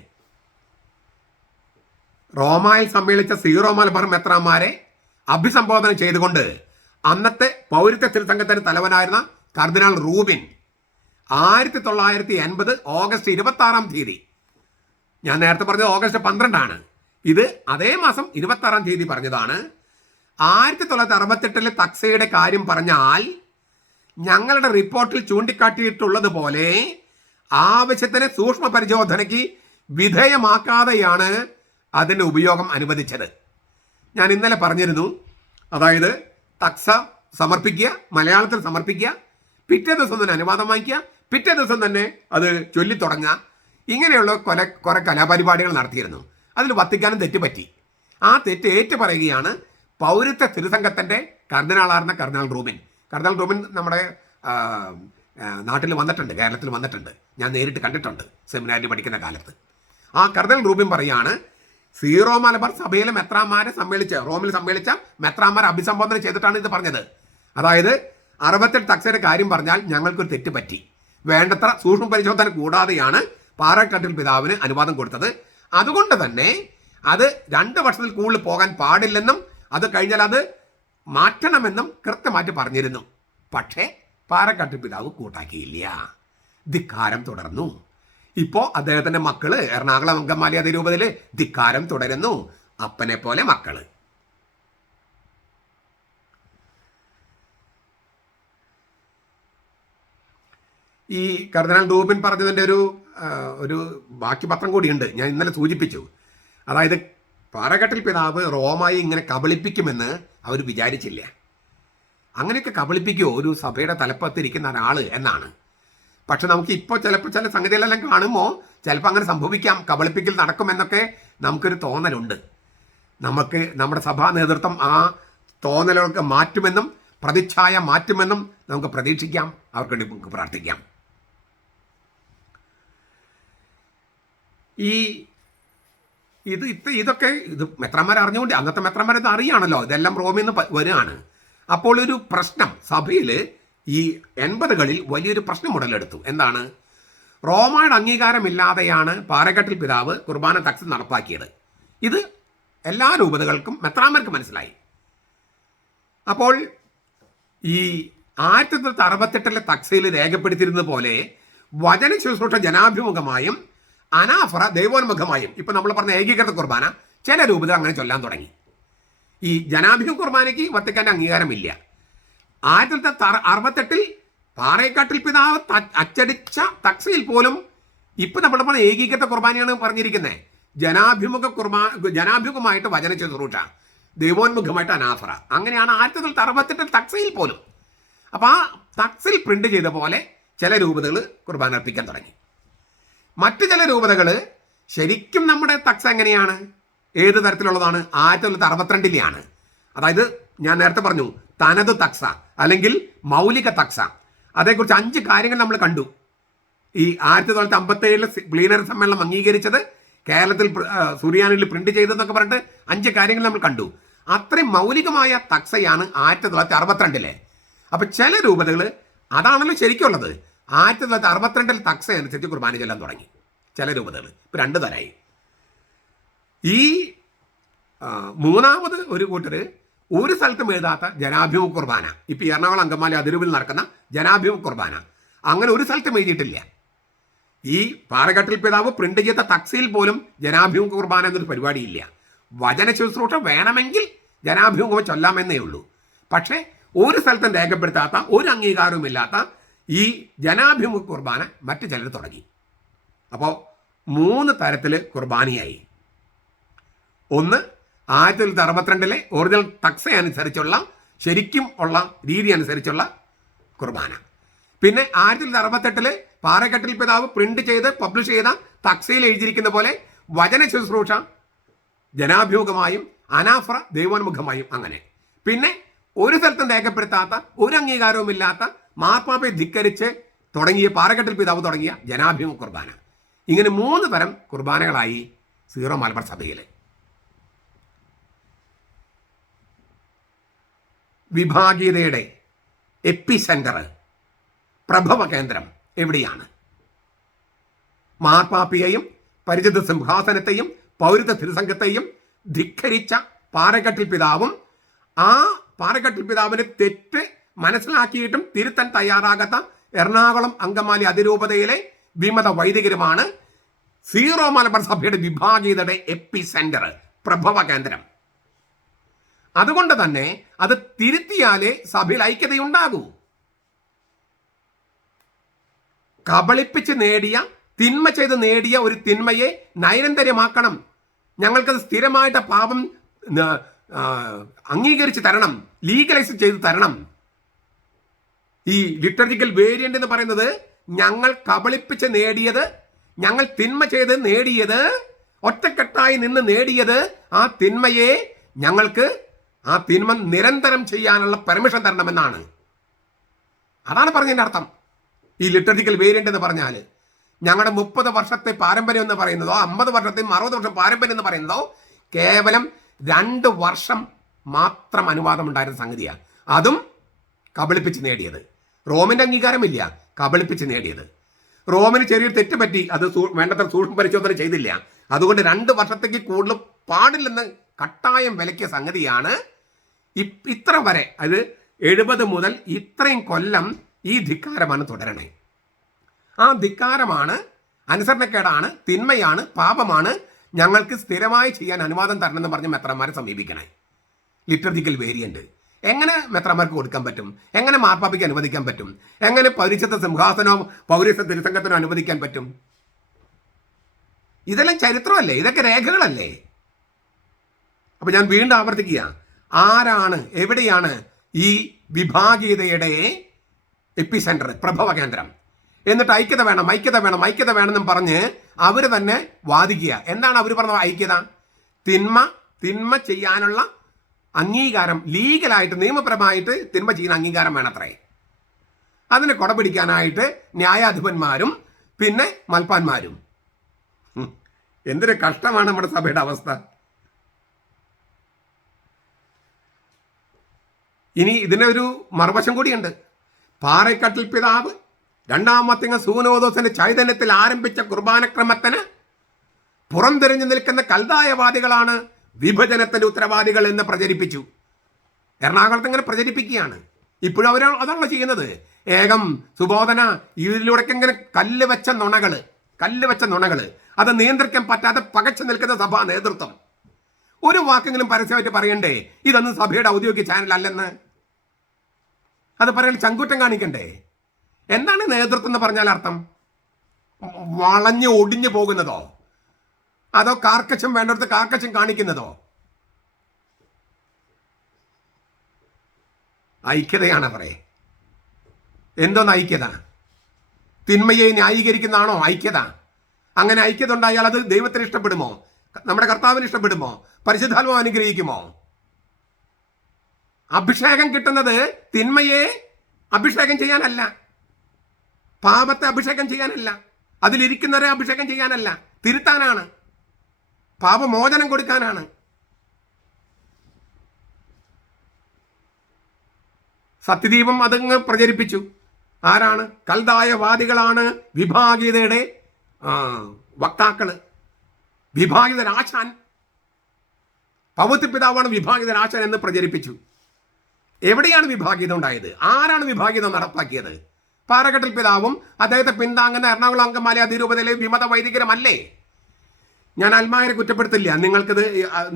റോമായിൽ സമ്മേളിച്ച സീറോ മലബാർ മെത്രാന്മാരെ അഭിസംബോധന ചെയ്തുകൊണ്ട് അന്നത്തെ പൗരത്വ തിരുസംഘത്തിന്റെ തലവനായിരുന്ന കർദിനാൾ റൂബിൻ 1980 ഓഗസ്റ്റ് 26-ാം തീയതി, ഞാൻ നേരത്തെ പറഞ്ഞത് ഓഗസ്റ്റ് 12 ഇത് അതേ മാസം 26-ാം തീയതി പറഞ്ഞതാണ്. 1968 തക്സയുടെ കാര്യം പറഞ്ഞാൽ ഞങ്ങളുടെ റിപ്പോർട്ടിൽ ചൂണ്ടിക്കാട്ടിയിട്ടുള്ളതുപോലെ ആവശ്യത്തിന് സൂക്ഷ്മ പരിശോധനയ്ക്ക് വിധേയമാക്കാതെയാണ് അതിൻ്റെ ഉപയോഗം അനുവദിച്ചത്. ഞാൻ ഇന്നലെ പറഞ്ഞിരുന്നു, അതായത് തക്സ സമർപ്പിക്കുക, മലയാളത്തിൽ സമർപ്പിക്കുക, പിറ്റേ ദിവസം തന്നെ അനുവാദം വാങ്ങിക്കുക, പിറ്റേ ദിവസം തന്നെ അത് ചൊല്ലിത്തുടങ്ങുക, ഇങ്ങനെയുള്ള കുറെ കലാപരിപാടികൾ നടത്തിയിരുന്നു. അതിൽ വത്തിക്കാനും തെറ്റുപറ്റി. ആ തെറ്റ് ഏറ്റു പറയുകയാണ് പൗരത്വ തിരുസംഘത്തിൻ്റെ കർദിനാളായിരുന്ന കർദിനാൾ റൂബിൻ. കർദിനാൾ റൂബിൻ നമ്മുടെ നാട്ടിൽ വന്നിട്ടുണ്ട്, കേരളത്തിൽ വന്നിട്ടുണ്ട്. ഞാൻ നേരിട്ട് കണ്ടിട്ടുണ്ട് സെമിനാരിൽ പഠിക്കുന്ന കാലത്ത്. ആ കർദിനാൾ റൂബിൻ പറയാണ്, സീറോ മലബാർ സഭയിലെ മെത്രാന്മാരെ റോമിൽ സമ്മേളിച്ച മെത്രാന്മാരെ അഭിസംബോധന ചെയ്തിട്ടാണ് ഇത് പറഞ്ഞത്. അതായത് 68 തക്സയുടെ കാര്യം പറഞ്ഞാൽ ഞങ്ങൾക്കൊരു തെറ്റ് പറ്റി, വേണ്ടത്ര സൂക്ഷ്മ പരിശോധന കൂടാതെയാണ് പാറക്കാട്ടിൽ പിതാവിന് അനുവാദം കൊടുത്തത്. അതുകൊണ്ട് തന്നെ അത് 2 വർഷത്തിൽ കൂടുതൽ പോകാൻ പാടില്ലെന്നും അത് കഴിഞ്ഞാൽ അത് മാറ്റണമെന്നും കൃത്യമായിട്ട് പറഞ്ഞിരുന്നു. പക്ഷേ പാറക്കാട്ടിൽ പിതാവ് കൂട്ടാക്കിയില്ല, ധിക്കാരം തുടർന്നു. ഇപ്പോൾ അദ്ദേഹത്തിൻ്റെ മക്കള് എറണാകുളം അങ്കമാലി അതിരൂപതയിൽ ധിക്കാരം തുടരുന്നു, അപ്പനെ പോലെ മക്കള്. ഈ കർദിനാൾ റൂബിൻ പറഞ്ഞതിൻ്റെ ഒരു ബാക്കി പത്രം കൂടിയുണ്ട്, ഞാൻ ഇന്നലെ സൂചിപ്പിച്ചു. അതായത് പാറക്കാട്ടിൽ പിതാവ് റോമായി ഇങ്ങനെ കബളിപ്പിക്കുമെന്ന് അവർ വിചാരിച്ചില്ല. അങ്ങനെയൊക്കെ കബളിപ്പിക്കുമോ ഒരു സഭയുടെ തലപ്പത്തിരിക്കുന്ന ഒരാൾ എന്നാണ്. പക്ഷെ നമുക്ക് ഇപ്പോൾ ചിലപ്പോൾ ചില സംഗതികളെല്ലാം കാണുമ്പോൾ ചിലപ്പോൾ അങ്ങനെ സംഭവിക്കാം, കബളിപ്പിക്കൽ നടക്കുമെന്നൊക്കെ നമുക്കൊരു തോന്നലുണ്ട്. നമുക്ക് നമ്മുടെ സഭാ നേതൃത്വം ആ തോന്നലുകൾക്ക് മാറ്റുമെന്നും പ്രതിച്ഛായ മാറ്റുമെന്നും നമുക്ക് പ്രതീക്ഷിക്കാം. അവർക്ക് വേണ്ടി നമുക്ക് പ്രാർത്ഥിക്കാം. ഇതൊക്കെ മെത്രാന്മാർ അറിഞ്ഞുകൊണ്ട്, അന്നത്തെ മെത്രാന്മാർ ഇത് അറിയാണല്ലോ, ഇതെല്ലാം റോമിൽ നിന്ന് വരികയാണ്. അപ്പോൾ ഒരു പ്രശ്നം സഭയിൽ ഈ 80കളിൽ വലിയൊരു പ്രശ്നം ഉടലെടുത്തു. എന്താണ്? റോമയുടെ അംഗീകാരമില്ലാതെയാണ് പാറക്കെട്ടിൽ പിതാവ് കുർബാന തക്സ നടപ്പാക്കിയത്. ഇത് എല്ലാ രൂപതകൾക്കും മെത്രാന്മാർക്ക് മനസ്സിലായി. അപ്പോൾ ഈ 1968 തക്സയിൽ രേഖപ്പെടുത്തിയിരുന്നത് പോലെ വചന ശുശ്രൂഷ ജനാഭിമുഖമായും അനാഫറ ദൈവോന്മുഖമായും ഇപ്പം നമ്മൾ പറഞ്ഞ ഏകീകൃത കുർബാന ചില രൂപത അങ്ങനെ ചൊല്ലാൻ തുടങ്ങി. ഈ ജനാഭിമുഖ കുർബാനയ്ക്ക് വത്തിക്കാൻ്റെ അംഗീകാരമില്ല. 1968 പാറേക്കാട്ടിൽ പിതാവ് അച്ചടിച്ച തക്സയിൽ പോലും ഇപ്പം നമ്മൾ പറഞ്ഞ ഏകീകൃത കുർബാനയാണ് പറഞ്ഞിരിക്കുന്നത്. ജനാഭിമുഖമായിട്ട് വചന ശുശ്രൂഷ, ദൈവോന്മുഖമായിട്ട് അനാഫറ, അങ്ങനെയാണ് 1968 തക്സയിൽ പോലും. അപ്പോൾ ആ തക്സിൽ പ്രിന്റ് ചെയ്ത പോലെ ചില രൂപതകൾ കുർബാന അർപ്പിക്കാൻ തുടങ്ങി. മറ്റു ചില രൂപതകൾ ശരിക്കും നമ്മുടെ തക്സ എങ്ങനെയാണ്, ഏത് തരത്തിലുള്ളതാണ്? 1962 അതായത് ഞാൻ നേരത്തെ പറഞ്ഞു തനത് തക്സ അല്ലെങ്കിൽ മൗലിക തക്സ. അതേക്കുറിച്ച് 5 കാര്യങ്ങൾ നമ്മൾ കണ്ടു. ഈ 1957 പ്ലീനറി സമ്മേളനം അംഗീകരിച്ചത്, കേരളത്തിൽ സുറിയാനിൽ പ്രിന്റ് ചെയ്തതെന്നൊക്കെ പറഞ്ഞിട്ട് 5 കാര്യങ്ങൾ നമ്മൾ കണ്ടു. അത്രയും മൗലികമായ തക്സയാണ് 1962. അപ്പം ചില രൂപതകൾ അതാണല്ലോ ശരിക്കുള്ളത്. 1962 തക്സ അനുസരിച്ച് കുർബാന ചൊല്ലാൻ തുടങ്ങി ചില രൂപതകൾ. ഇപ്പം 2 തരമായി. ഈ മൂന്നാമത് ഒരു കൂട്ടർ ഒരു സ്ഥലത്തും എഴുതാത്ത ജനാഭിമുഖ കുർബാന, ഇപ്പം എറണാകുളം അങ്കമാലി അതിരൂപിൽ നടക്കുന്ന ജനാഭിമുഖ കുർബാന അങ്ങനെ ഒരു സ്ഥലത്തും എഴുതിയിട്ടില്ല. ഈ പാറക്കെട്ടിൽ പിതാവ് പ്രിന്റ് ചെയ്ത തക്സയിൽ പോലും ജനാഭിമുഖ കുർബാന എന്നൊരു പരിപാടിയില്ല. വചന ശുശ്രൂഷ വേണമെങ്കിൽ ജനാഭിമുഖം ചൊല്ലാമെന്നേ ഉള്ളൂ. പക്ഷേ ഒരു സ്ഥലത്തും രേഖപ്പെടുത്താത്ത, ഒരു അംഗീകാരവുമില്ലാത്ത ഈ ജനാഭിമുഖ കുർബാന മറ്റു ചിലർ തുടങ്ങി. അപ്പോൾ 3 തരത്തിൽ കുർബാനയായി. ഒന്ന് 1962 ഒറിജിനൽ തക്സ അനുസരിച്ചുള്ള ശരിക്കും ഉള്ള രീതി അനുസരിച്ചുള്ള കുർബാന. പിന്നെ 1968 പാറക്കെട്ടിൽ പിതാവ് പ്രിന്റ് ചെയ്ത് പബ്ലിഷ് ചെയ്ത തക്സയിൽ എഴുതിയിരിക്കുന്ന പോലെ വചന ശുശ്രൂഷ ജനാഭിമുഖമായും അനാഫറ ദൈവോന്മുഖമായും അങ്ങനെ. പിന്നെ ഒരു സ്ഥലത്തും രേഖപ്പെടുത്താത്ത, ഒരു അംഗീകാരവുമില്ലാത്ത, മാർപ്പാപ്പയെ ധിക്കരിച്ച് തുടങ്ങിയ പാറക്കെട്ടിൽ പിതാവ് തുടങ്ങിയ ജനാഭിമുഖ കുർബാന. ഇങ്ങനെ 3 തരം കുർബാനകളായി സീറോ മലബാർ സഭയിൽ. വിഭാഗീയതയുടെ എപ്പി സെന്റർ, പ്രഭവ കേന്ദ്രം എവിടെയാണ്? മാർപ്പാപ്പയെയും പരിചിത സിംഹാസനത്തെയും പൗരത്വ തിരുസംഘത്തെയും ധിക്കരിച്ച പാറക്കെട്ടിൽ പിതാവും ആ പാറക്കെട്ടിൽ പിതാവിന് തെറ്റ് മനസ്സിലാക്കിയിട്ടും തിരുത്താൻ തയ്യാറാകാത്ത എറണാകുളം അങ്കമാലി അതിരൂപതയിലെ വിമത വൈദികരുമാണ് സീറോ മലബാർ സഭയുടെ വിഭാഗീയതയുടെ എപ്പി സെന്റർ, പ്രഭവ കേന്ദ്രം. അതുകൊണ്ട് തന്നെ അത് തിരുത്തിയാലേ സഭയിൽ ഐക്യതയുണ്ടാകൂ. കബളിപ്പിച്ച് നേടിയ, തിന്മ ചെയ്ത് നേടിയ ഒരു തിന്മയെ നൈരന്തര്യമാക്കണം. ഞങ്ങൾക്കത് സ്ഥിരമായിട്ട് പാപം അംഗീകരിച്ച് തരണം, ലീഗലൈസ് ചെയ്ത് തരണം. ഈ ലിറ്റർജിക്കൽ വേരിയന്റ് എന്ന് പറയുന്നത് ഞങ്ങൾ കബളിപ്പിച്ച് നേടിയത്, ഞങ്ങൾ തിന്മ ചെയ്ത് നേടിയത്, ഒറ്റക്കെട്ടായി നിന്ന് നേടിയത്, ആ തിന്മയെ ഞങ്ങൾക്ക് ആ തിന്മ നിരന്തരം ചെയ്യാനുള്ള പെർമിഷൻ തരണമെന്നാണ്. അതാണ് പറഞ്ഞതിൻ്റെ അർത്ഥം. ഈ ലിറ്റർജിക്കൽ വേരിയന്റ് എന്ന് പറഞ്ഞാൽ ഞങ്ങളുടെ 30 വർഷത്തെ പാരമ്പര്യം എന്ന് പറയുന്നതോ 50 വർഷത്തെയും 60 വർഷം പാരമ്പര്യം എന്ന് പറയുന്നതോ കേവലം 2 വർഷം മാത്രം അനുവാദം ഉണ്ടായിരുന്ന സംഗതിയാണ്. അതും കബളിപ്പിച്ച് നേടിയത്. റോമിൻ്റെ അംഗീകാരമില്ല, കബളിപ്പിച്ച് നേടിയത്. റോമിന് ചെറിയൊരു തെറ്റ് പറ്റി, അത് വേണ്ടത്ര സൂക്ഷ്മ പരിശോധന ചെയ്തില്ല. അതുകൊണ്ട് 2 വർഷത്തേക്ക് കൂടുതൽ പാടില്ലെന്ന് കട്ടായം വിലക്കിയ സംഗതിയാണ്. ഇത്ര വരെ, അത് 70 മുതൽ ഇത്രയും കൊല്ലം ഈ ധിക്കാരമാണ് തുടരണേ. ആ ധിക്കാരമാണ്, അനുസരണക്കേടാണ്, തിന്മയാണ്, പാപമാണ്. ഞങ്ങൾക്ക് സ്ഥിരമായി ചെയ്യാൻ അനുവാദം തരണമെന്ന് പറഞ്ഞ് മെത്രാന്മാരെ സമീപിക്കണേ. ലിറ്റർജിക്കൽ വേരിയന്റ് എങ്ങനെ മെത്രാന്മാർക്ക് കൊടുക്കാൻ പറ്റും? എങ്ങനെ മാർപ്പാപ്പയ്ക്ക് അനുവദിക്കാൻ പറ്റും? എങ്ങനെ പരിശുദ്ധ സിംഹാസനവും പൗരസ്ത്യ തിരുസംഘത്തിനോ അനുവദിക്കാൻ പറ്റും? ഇതെല്ലാം ചരിത്രമല്ലേ, ഇതൊക്കെ രേഖകളല്ലേ. അപ്പൊ ഞാൻ വീണ്ടും ആവർത്തിക്കുക, ആരാണ്, എവിടെയാണ് ഈ വിഭാഗീയതയുടെ എപ്പിസെന്റർ, പ്രഭവ കേന്ദ്രം. എന്നിട്ട് ഐക്യത വേണം, ഐക്യത വേണം, ഐക്യത വേണമെന്നും പറഞ്ഞ് അവർ തന്നെ വാദിക്കുക. എന്താണ് അവർ പറഞ്ഞ ഐക്യത? തിന്മ ചെയ്യാനുള്ള അംഗീകാരം, ലീഗലായിട്ട് നിയമപരമായിട്ട് തിന്മ ചെയ്യുന്ന അംഗീകാരം വേണത്രേ. അതിനെ കൊടപിടിക്കാനായിട്ട് ന്യായാധിപന്മാരും പിന്നെ മൽപ്പാന്മാരും. എന്തൊരു കഷ്ടമാണ് നമ്മുടെ സഭയുടെ അവസ്ഥ. ഇനി ഇതിനൊരു മറുവശം കൂടിയുണ്ട്. പാറേക്കട്ടിൽ പിതാവ് രണ്ടാമത്തെ സൂനോദോസിന്റെ ചൈതന്യത്തിൽ ആരംഭിച്ച കുർബാനക്രമത്തിന് പുറംതിരിഞ്ഞു നിൽക്കുന്ന കൽദായവാദികളാണ് വിഭജനത്തിന്റെ ഉത്തരവാദികൾ എന്ന് പ്രചരിപ്പിച്ചു. എറണാകുളത്ത് ഇങ്ങനെ പ്രചരിപ്പിക്കുകയാണ്. ഇപ്പോഴും അവർ അതാണല്ലോ ചെയ്യുന്നത്. ഏകം സുബോധന ഇതിലൂടെയൊക്കെ ഇങ്ങനെ കല്ല് വെച്ച നുണകള് അത് നിയന്ത്രിക്കാൻ പറ്റാതെ പകച്ചു നിൽക്കുന്ന സഭാ നേതൃത്വം. ഒരു വാക്കെങ്കിലും പരസ്യമായിട്ട് പറയണ്ടേ ഇതൊന്നും സഭയുടെ ഔദ്യോഗിക ചാനൽ അല്ലെന്ന്? അത് പറയാൻ ചങ്കൂറ്റം കാണിക്കണ്ടേ? എന്താണ് നേതൃത്വം എന്ന് പറഞ്ഞാൽ അർത്ഥം? വളഞ്ഞു ഒടിഞ്ഞു പോകുന്നതോ, അതോ കാർക്കശം വേണ്ടടുത്ത് കാർക്കശം കാണിക്കുന്നതോ? ഐക്യതയാണ് പറയേ. എന്തോന്ന് ഐക്യത? തിന്മയെ ന്യായീകരിക്കുന്നതാണോ ഐക്യത? അങ്ങനെ ഐക്യത ഉണ്ടായാൽ അത് ദൈവത്തിന് ഇഷ്ടപ്പെടുമോ? നമ്മുടെ കർത്താവിന് ഇഷ്ടപ്പെടുമോ? പരിശുദ്ധാത്മാവ് അനുഗ്രഹിക്കുമോ? അഭിഷേകം കിട്ടുന്നത് തിന്മയെ അഭിഷേകം ചെയ്യാനല്ല, പാപത്തെ അഭിഷേകം ചെയ്യാനല്ല, അതിലിരിക്കുന്നവരെ അഭിഷേകം ചെയ്യാനല്ല, തിരുത്താനാണ്, പാപമോചനം കൊടുക്കാനാണ്. സത്യദീപം അതങ്ങ് പ്രചരിപ്പിച്ചു. ആരാണ്? കൽദായവാദികളാണ് വിഭാഗീയതയുടെ വക്താക്കള്. വിഭാഗിതരാശാൻ, പൗത്യ പിതാവാണ് വിഭാഗിതരാശാൻ എന്ന് പ്രചരിപ്പിച്ചു. എവിടെയാണ് വിഭാഗീയത ഉണ്ടായത്? ആരാണ് വിഭാഗീയത നടപ്പാക്കിയത്? പാറക്കെട്ടിൽ പിതാവും അദ്ദേഹത്തെ പിന്താങ്ങുന്ന എറണാകുളം അങ്കമാലി അതിരൂപതയിലെ വിമത വൈദികരുമല്ലേ? ഞാൻ അൽമായരെ കുറ്റപ്പെടുത്തില്ല.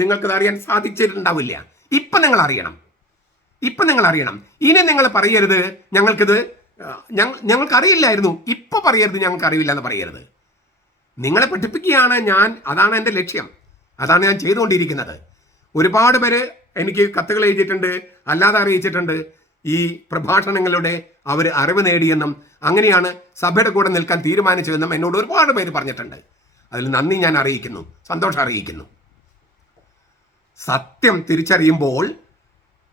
നിങ്ങൾക്കത് അറിയാൻ സാധിച്ചിട്ടുണ്ടാവില്ല. ഇപ്പം നിങ്ങൾ അറിയണം. ഇനി നിങ്ങൾ പറയരുത് ഞങ്ങൾക്കറിയില്ലായിരുന്നു, ഇപ്പൊ പറയരുത് ഞങ്ങൾക്ക് അറിയില്ല എന്ന് പറയരുത്. നിങ്ങളെ പഠിപ്പിക്കുകയാണ് ഞാൻ. അതാണ് എൻ്റെ ലക്ഷ്യം. അതാണ് ഞാൻ ചെയ്തുകൊണ്ടിരിക്കുന്നത്. ഒരുപാട് പേര് എനിക്ക് കത്തുകൾ എഴുതിയിട്ടുണ്ട്, അല്ലാതെ അറിയിച്ചിട്ടുണ്ട്. ഈ പ്രഭാഷണങ്ങളുടെ അവർ അറിവ് നേടിയെന്നും അങ്ങനെയാണ് സഭയുടെ കൂടെ നിൽക്കാൻ തീരുമാനിച്ചതെന്നും എന്നോട് ഒരുപാട് പേര് പറഞ്ഞിട്ടുണ്ട്. അതിൽ നന്ദി ഞാൻ അറിയിക്കുന്നു, സന്തോഷം അറിയിക്കുന്നു. സത്യം തിരിച്ചറിയുമ്പോൾ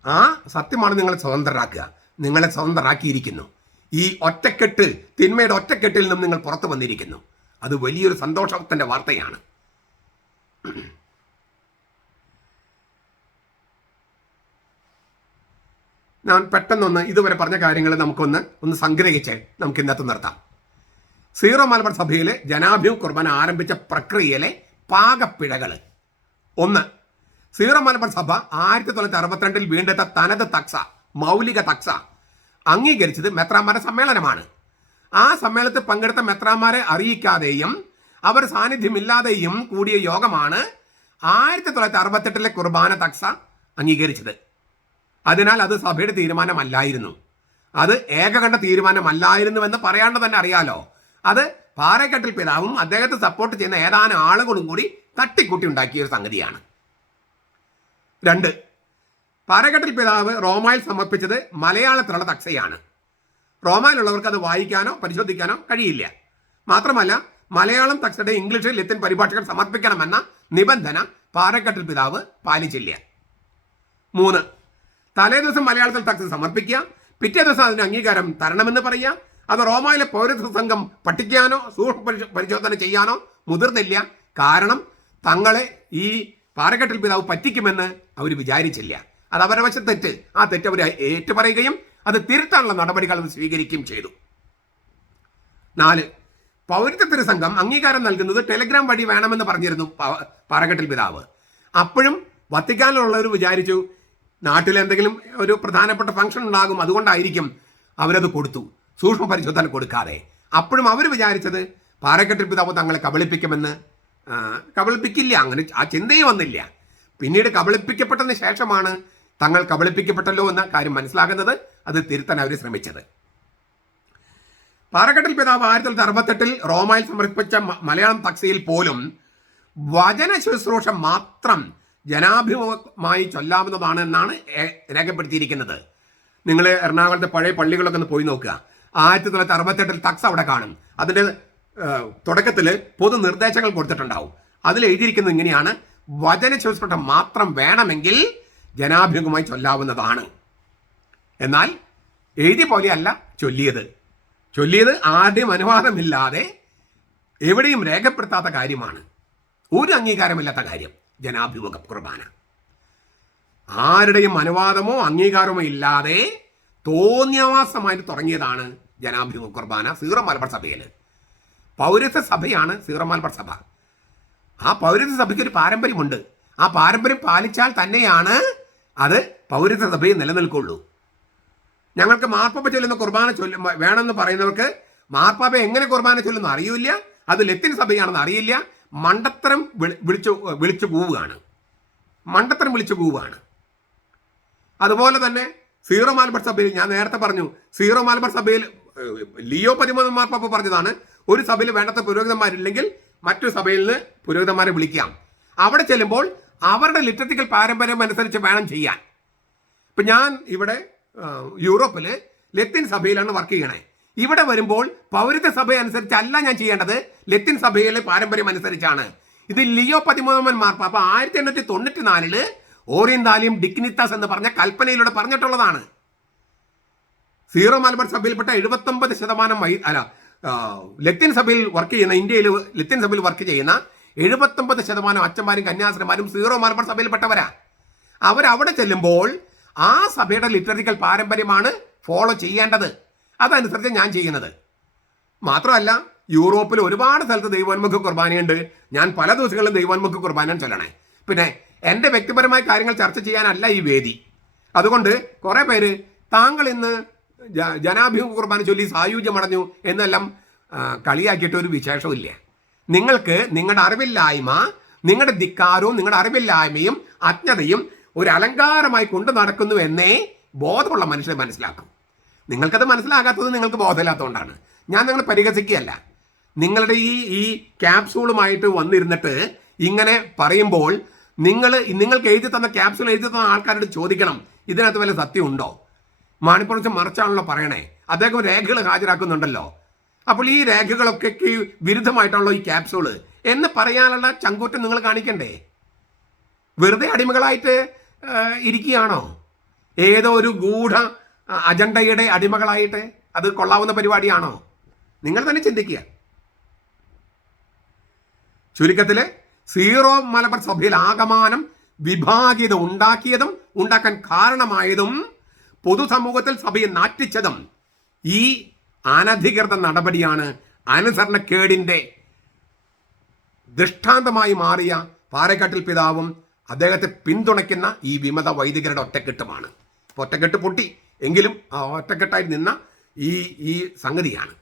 ആ സത്യമാണ് നിങ്ങളെ സ്വതന്ത്രരാക്കുക. നിങ്ങളെ സ്വതന്ത്രരാക്കിയിരിക്കുന്നു. ഈ ഒറ്റക്കെട്ട്, തിന്മയുടെ ഒറ്റക്കെട്ടിൽ നിന്നും നിങ്ങൾ പുറത്തു വന്നിരിക്കുന്നു. അത് വലിയൊരു സന്തോഷത്തിൻ്റെ വാർത്തയാണ്. ഞാൻ പെട്ടെന്നൊന്ന് ഇതുവരെ പറഞ്ഞ കാര്യങ്ങൾ നമുക്കൊന്ന് സംഗ്രഹിച്ച് നമുക്ക് ഇന്നത്തെ നിർത്താം. സീറോ മലബാർ സഭയിലെ ജനാഭിമുഖ കുർബാന ആരംഭിച്ച പ്രക്രിയയിലെ പാകപ്പിഴകൾ. 1. സീറോ മലബാർ സഭ 1962 വീണ്ടെടുത്ത തനത് തക്സ, മൗലിക തക്സ അംഗീകരിച്ചത് മെത്രാന്മാരുടെ സമ്മേളനമാണ്. ആ സമ്മേളനത്തിൽ പങ്കെടുത്ത മെത്രാന്മാരെ അറിയിക്കാതെയും അവർ സാന്നിധ്യമില്ലാതെയും കൂടിയ യോഗമാണ് 1968 കുർബാന തക്സ അംഗീകരിച്ചത്. അതിനാൽ അത് സഭയുടെ തീരുമാനമല്ലായിരുന്നു. അത് ഏകകണ്ഠ തീരുമാനമല്ലായിരുന്നുവെന്ന് പറയാണ്ട് തന്നെ അറിയാലോ. അത് പാറേക്കട്ടിൽ പിതാവും അദ്ദേഹത്തെ സപ്പോർട്ട് ചെയ്യുന്ന ഏതാനും ആളുകളും കൂടി തട്ടിക്കൂട്ടി ഉണ്ടാക്കിയ ഒരു സംഗതിയാണ്. 2. പാറേക്കട്ടിൽ പിതാവ് റോമായിൽ സമർപ്പിച്ചത് മലയാളത്തിലുള്ള തക്സയാണ്. റോമായിലുള്ളവർക്ക് അത് വായിക്കാനോ പരിശോധിക്കാനോ കഴിയില്ല. മാത്രമല്ല മലയാളം തക്സയുടെ ഇംഗ്ലീഷ് ലത്തീൻ പരിഭാഷകൾ സമർപ്പിക്കണമെന്ന നിബന്ധന പാറേക്കട്ടിൽ പിതാവ് പാലിച്ചില്ല. 3. തലേദിവസം മലയാളത്തിൽ തക്സ സമർപ്പിക്കുക, പിറ്റേ ദിവസം അതിന് അംഗീകാരം തരണമെന്ന് പറയുക. അത് റോമായിലെ പൗരത്വ സംഘം പഠിക്കാനോ സൂക്ഷ്മ പരിശോധന ചെയ്യാനോ മുതിർന്നില്ല. കാരണം തങ്ങളെ ഈ പാറക്കെട്ടിൽ പിതാവ് പറ്റിക്കുമെന്ന് അവർ വിചാരിച്ചില്ല. അത് അവരുടെ വശം തെറ്റ്. ആ തെറ്റ് അവർ ഏറ്റുപറയുകയും അത് തിരുത്താനുള്ള നടപടികൾ സ്വീകരിക്കുകയും ചെയ്തു. 4. പൗരത്വ സംഘം അംഗീകാരം നൽകുന്നത് ടെലിഗ്രാം വഴി വേണമെന്ന് പറഞ്ഞിരുന്നു പാറക്കെട്ടിൽ പിതാവ്. അപ്പോഴും വത്തിക്കാനിലുള്ളവർ വിചാരിച്ചു നാട്ടിൽ എന്തെങ്കിലും ഒരു പ്രധാനപ്പെട്ട ഫംഗ്ഷൻ ഉണ്ടാകും, അതുകൊണ്ടായിരിക്കും അവരത് കൊടുത്തു, സൂക്ഷ്മ പരിശോധന കൊടുക്കാതെ. അപ്പോഴും അവർ വിചാരിച്ചത് പാറക്കെട്ടിൽ പിതാവ് തങ്ങളെ കബളിപ്പിക്കുമെന്ന്. കബളിപ്പിക്കില്ല, അങ്ങനെ ആ ചിന്തയെ വന്നില്ല. പിന്നീട് കബളിപ്പിക്കപ്പെട്ടതിന് ശേഷമാണ് തങ്ങൾ കബളിപ്പിക്കപ്പെട്ടല്ലോ എന്ന കാര്യം മനസ്സിലാകുന്നത്. അത് തിരുത്താൻ അവർ ശ്രമിച്ചത്. പാറക്കെട്ടിൽ പിതാവ് 1968 റോമായിൽ സമർപ്പിച്ച മലയാളം തക്സയിൽ പോലും വചന ശുശ്രൂഷ മാത്രം ജനാഭിമുഖമായി ചൊല്ലാവുന്നതാണ് എന്നാണ് രേഖപ്പെടുത്തിയിരിക്കുന്നത്. നിങ്ങൾ എറണാകുളത്തെ പഴയ പള്ളികളൊക്കെ ഒന്ന് പോയി നോക്കുക. 1968 തക്സ് അവിടെ കാണും. അതിൻ്റെ തുടക്കത്തിൽ പൊതു നിർദ്ദേശങ്ങൾ കൊടുത്തിട്ടുണ്ടാവും. അതിൽ എഴുതിയിരിക്കുന്നത് ഇങ്ങനെയാണ്: വചനശുശ്രൂഷ മാത്രം വേണമെങ്കിൽ ജനാഭിമുഖമായി ചൊല്ലാവുന്നതാണ്. എന്നാൽ എഴുതിയ പോലെയല്ല ചൊല്ലിയത് ആരുടെയും അനുവാദമില്ലാതെ എവിടെയും രേഖപ്പെടുത്താത്ത കാര്യമാണ്. ഒരു അംഗീകാരമില്ലാത്ത കാര്യം ജനാഭിമുഖ കുർബാന. ആരുടെയും അനുവാദമോ അംഗീകാരമോ ഇല്ലാതെ തോന്നിയവാസമായിട്ട് തുടങ്ങിയതാണ് ജനാഭിമുഖ കുർബാന സീറോ മലബാർ സഭയിൽ. പൗരസ്ത്യ സഭയാണ് സീറോ മലബാർ സഭ. ആ പൗരസ്ത്യ സഭയ്ക്ക് ഒരു പാരമ്പര്യമുണ്ട്. ആ പാരമ്പര്യം പാലിച്ചാൽ തന്നെയാണ് അത് പൗരസ്ത്യ സഭയിൽ നിലനിൽക്കുള്ളൂ. ഞങ്ങൾക്ക് മാർപ്പാപ്പ ചൊല്ലുന്ന കുർബാന വേണമെന്ന് പറയുന്നവർക്ക് മാർപ്പാപ്പ എങ്ങനെ കുർബാന ചൊല്ലുന്ന അറിയില്ല, അത് ലത്തീൻ സഭയാണെന്ന് അറിയില്ല. മണ്ടത്തരം വിളിച്ചു പോവുകയാണ്. അതുപോലെ തന്നെ സീറോ മലബാർ സഭയിൽ ഞാൻ നേരത്തെ പറഞ്ഞു, സീറോ മലബാർ സഭയിൽ ലിയോ 13 മാർപ്പാപ്പ പറഞ്ഞതാണ്, ഒരു സഭയിൽ വേണ്ടത്ര പുരോഹിതന്മാരില്ലെങ്കിൽ മറ്റൊരു സഭയിൽ നിന്ന് പുരോഹിതന്മാരെ വിളിക്കാം. അവിടെ ചെല്ലുമ്പോൾ അവരുടെ ലിറ്റററ്റിക്കൽ പാരമ്പര്യം അനുസരിച്ച് വേണം ചെയ്യാൻ. ഇപ്പം ഞാൻ ഇവിടെ യൂറോപ്പിൽ ലത്തീൻ സഭയിലാണ് വർക്ക് ചെയ്യണേ. ഇവിടെ വരുമ്പോൾ പൗരത്യ സഭ അനുസരിച്ചല്ല ഞാൻ ചെയ്യേണ്ടത്, ലത്തീൻ സഭയിലെ പാരമ്പര്യം അനുസരിച്ചാണ്. ഇത് ലിയോ 13 മാർപ്പാപ്പ 1894 ഓറിയന്താലിയം ഡിഗ്നിത്താസ് എന്ന് പറഞ്ഞ കൽപ്പനയിലൂടെ പറഞ്ഞിട്ടുള്ളതാണ്. സീറോ മലബാർ സഭയിൽപ്പെട്ട 79% ലത്തീൻ സഭയിൽ വർക്ക് ചെയ്യുന്ന, ഇന്ത്യയിൽ ലത്തീൻ സഭയിൽ വർക്ക് ചെയ്യുന്ന 79% അച്ഛന്മാരും കന്യാസ്ത്രീമാരും സീറോ മലബാർ സഭയിൽപ്പെട്ടവരാ. അവരവിടെ ചെല്ലുമ്പോൾ ആ സഭയുടെ ലിറ്റററിക്കൽ പാരമ്പര്യമാണ് ഫോളോ ചെയ്യേണ്ടത്. അതനുസരിച്ച് ഞാൻ ചെയ്യുന്നത്. മാത്രമല്ല യൂറോപ്പിൽ ഒരുപാട് സ്ഥലത്ത് ദൈവോന്മുഖ കുർബാനയുണ്ട്. ഞാൻ പല ദിവസങ്ങളിലും ദൈവോന്മുഖ കുർബാന ചൊല്ലണേ. പിന്നെ എൻ്റെ വ്യക്തിപരമായ കാര്യങ്ങൾ ചർച്ച ചെയ്യാനല്ല ഈ വേദി. അതുകൊണ്ട് കുറേ പേര് താങ്കൾ ഇന്ന് ജനാഭിമുഖ കുർബാന ചൊല്ലി സായുജ്യമടഞ്ഞു എന്നെല്ലാം കളിയാക്കിയിട്ട് ഒരു വിശേഷമില്ല. നിങ്ങൾക്ക് നിങ്ങളുടെ അറിവില്ലായ്മ, നിങ്ങളുടെ ധിക്കാരവും നിങ്ങളുടെ അറിവില്ലായ്മയും അജ്ഞതയും ഒരു അലങ്കാരമായി കൊണ്ടു നടക്കുന്നു എന്നേ ബോധമുള്ള മനുഷ്യരെ മനസ്സിലാക്കും. നിങ്ങൾക്കത് മനസ്സിലാകാത്തത് നിങ്ങൾക്ക് ബോധമില്ലാത്തതുകൊണ്ടാണ്. ഞാൻ നിങ്ങളെ പരിഹസിക്കുകയല്ല. നിങ്ങളുടെ ഈ ക്യാപ്സൂളുമായിട്ട് വന്നിരുന്നിട്ട് ഇങ്ങനെ പറയുമ്പോൾ നിങ്ങൾക്ക് എഴുതി തന്ന ക്യാപ്സൂൾ എഴുതി തന്ന ആൾക്കാരോട് ചോദിക്കണം, ഇതിനകത്ത് വല്ല സത്യം ഉണ്ടോ? മാണിപ്പുറച്ച് മറിച്ചാണല്ലോ പറയണേ. അദ്ദേഹം രേഖകൾ ഹാജരാക്കുന്നുണ്ടല്ലോ. അപ്പോൾ ഈ രേഖകളൊക്കെ വിരുദ്ധമായിട്ടാണല്ലോ ഈ ക്യാപ്സൂള് എന്ന് പറയാനുള്ള ചങ്കൂറ്റം നിങ്ങൾ കാണിക്കണ്ടേ? വെറുതെ അടിമകളായിട്ട് ഇരിക്കുകയാണോ? ഏതോ ഒരു ഗൂഢ അജണ്ടയുടെ അടിമകളായിട്ട്? അത് കൊള്ളാവുന്ന പരിപാടിയാണോ? നിങ്ങൾ തന്നെ ചിന്തിക്കുക. ചുരുക്കത്തിൽ സീറോ മലബാർ സഭയിൽ ആകമാനം വിഭാഗീയത ഉണ്ടാക്കാൻ കാരണമായതും പൊതുസമൂഹത്തിൽ സഭയെ നാറ്റിച്ചതും ഈ അനധികൃത നടപടിയാണ്. അനുസരണക്കേടിൻ്റെ ദൃഷ്ടാന്തമായി മാറിയ പാറേക്കാട്ടിൽ പിതാവും അദ്ദേഹത്തെ പിന്തുണയ്ക്കുന്ന ഈ വിമത വൈദികരുടെ ഒറ്റക്കെട്ടുമാണ്. ഒറ്റക്കെട്ട് പൊട്ടി എങ്കിലും ആ ഒറ്റക്കെട്ടായി നിന്ന ഈ സംഗതിയാണ്.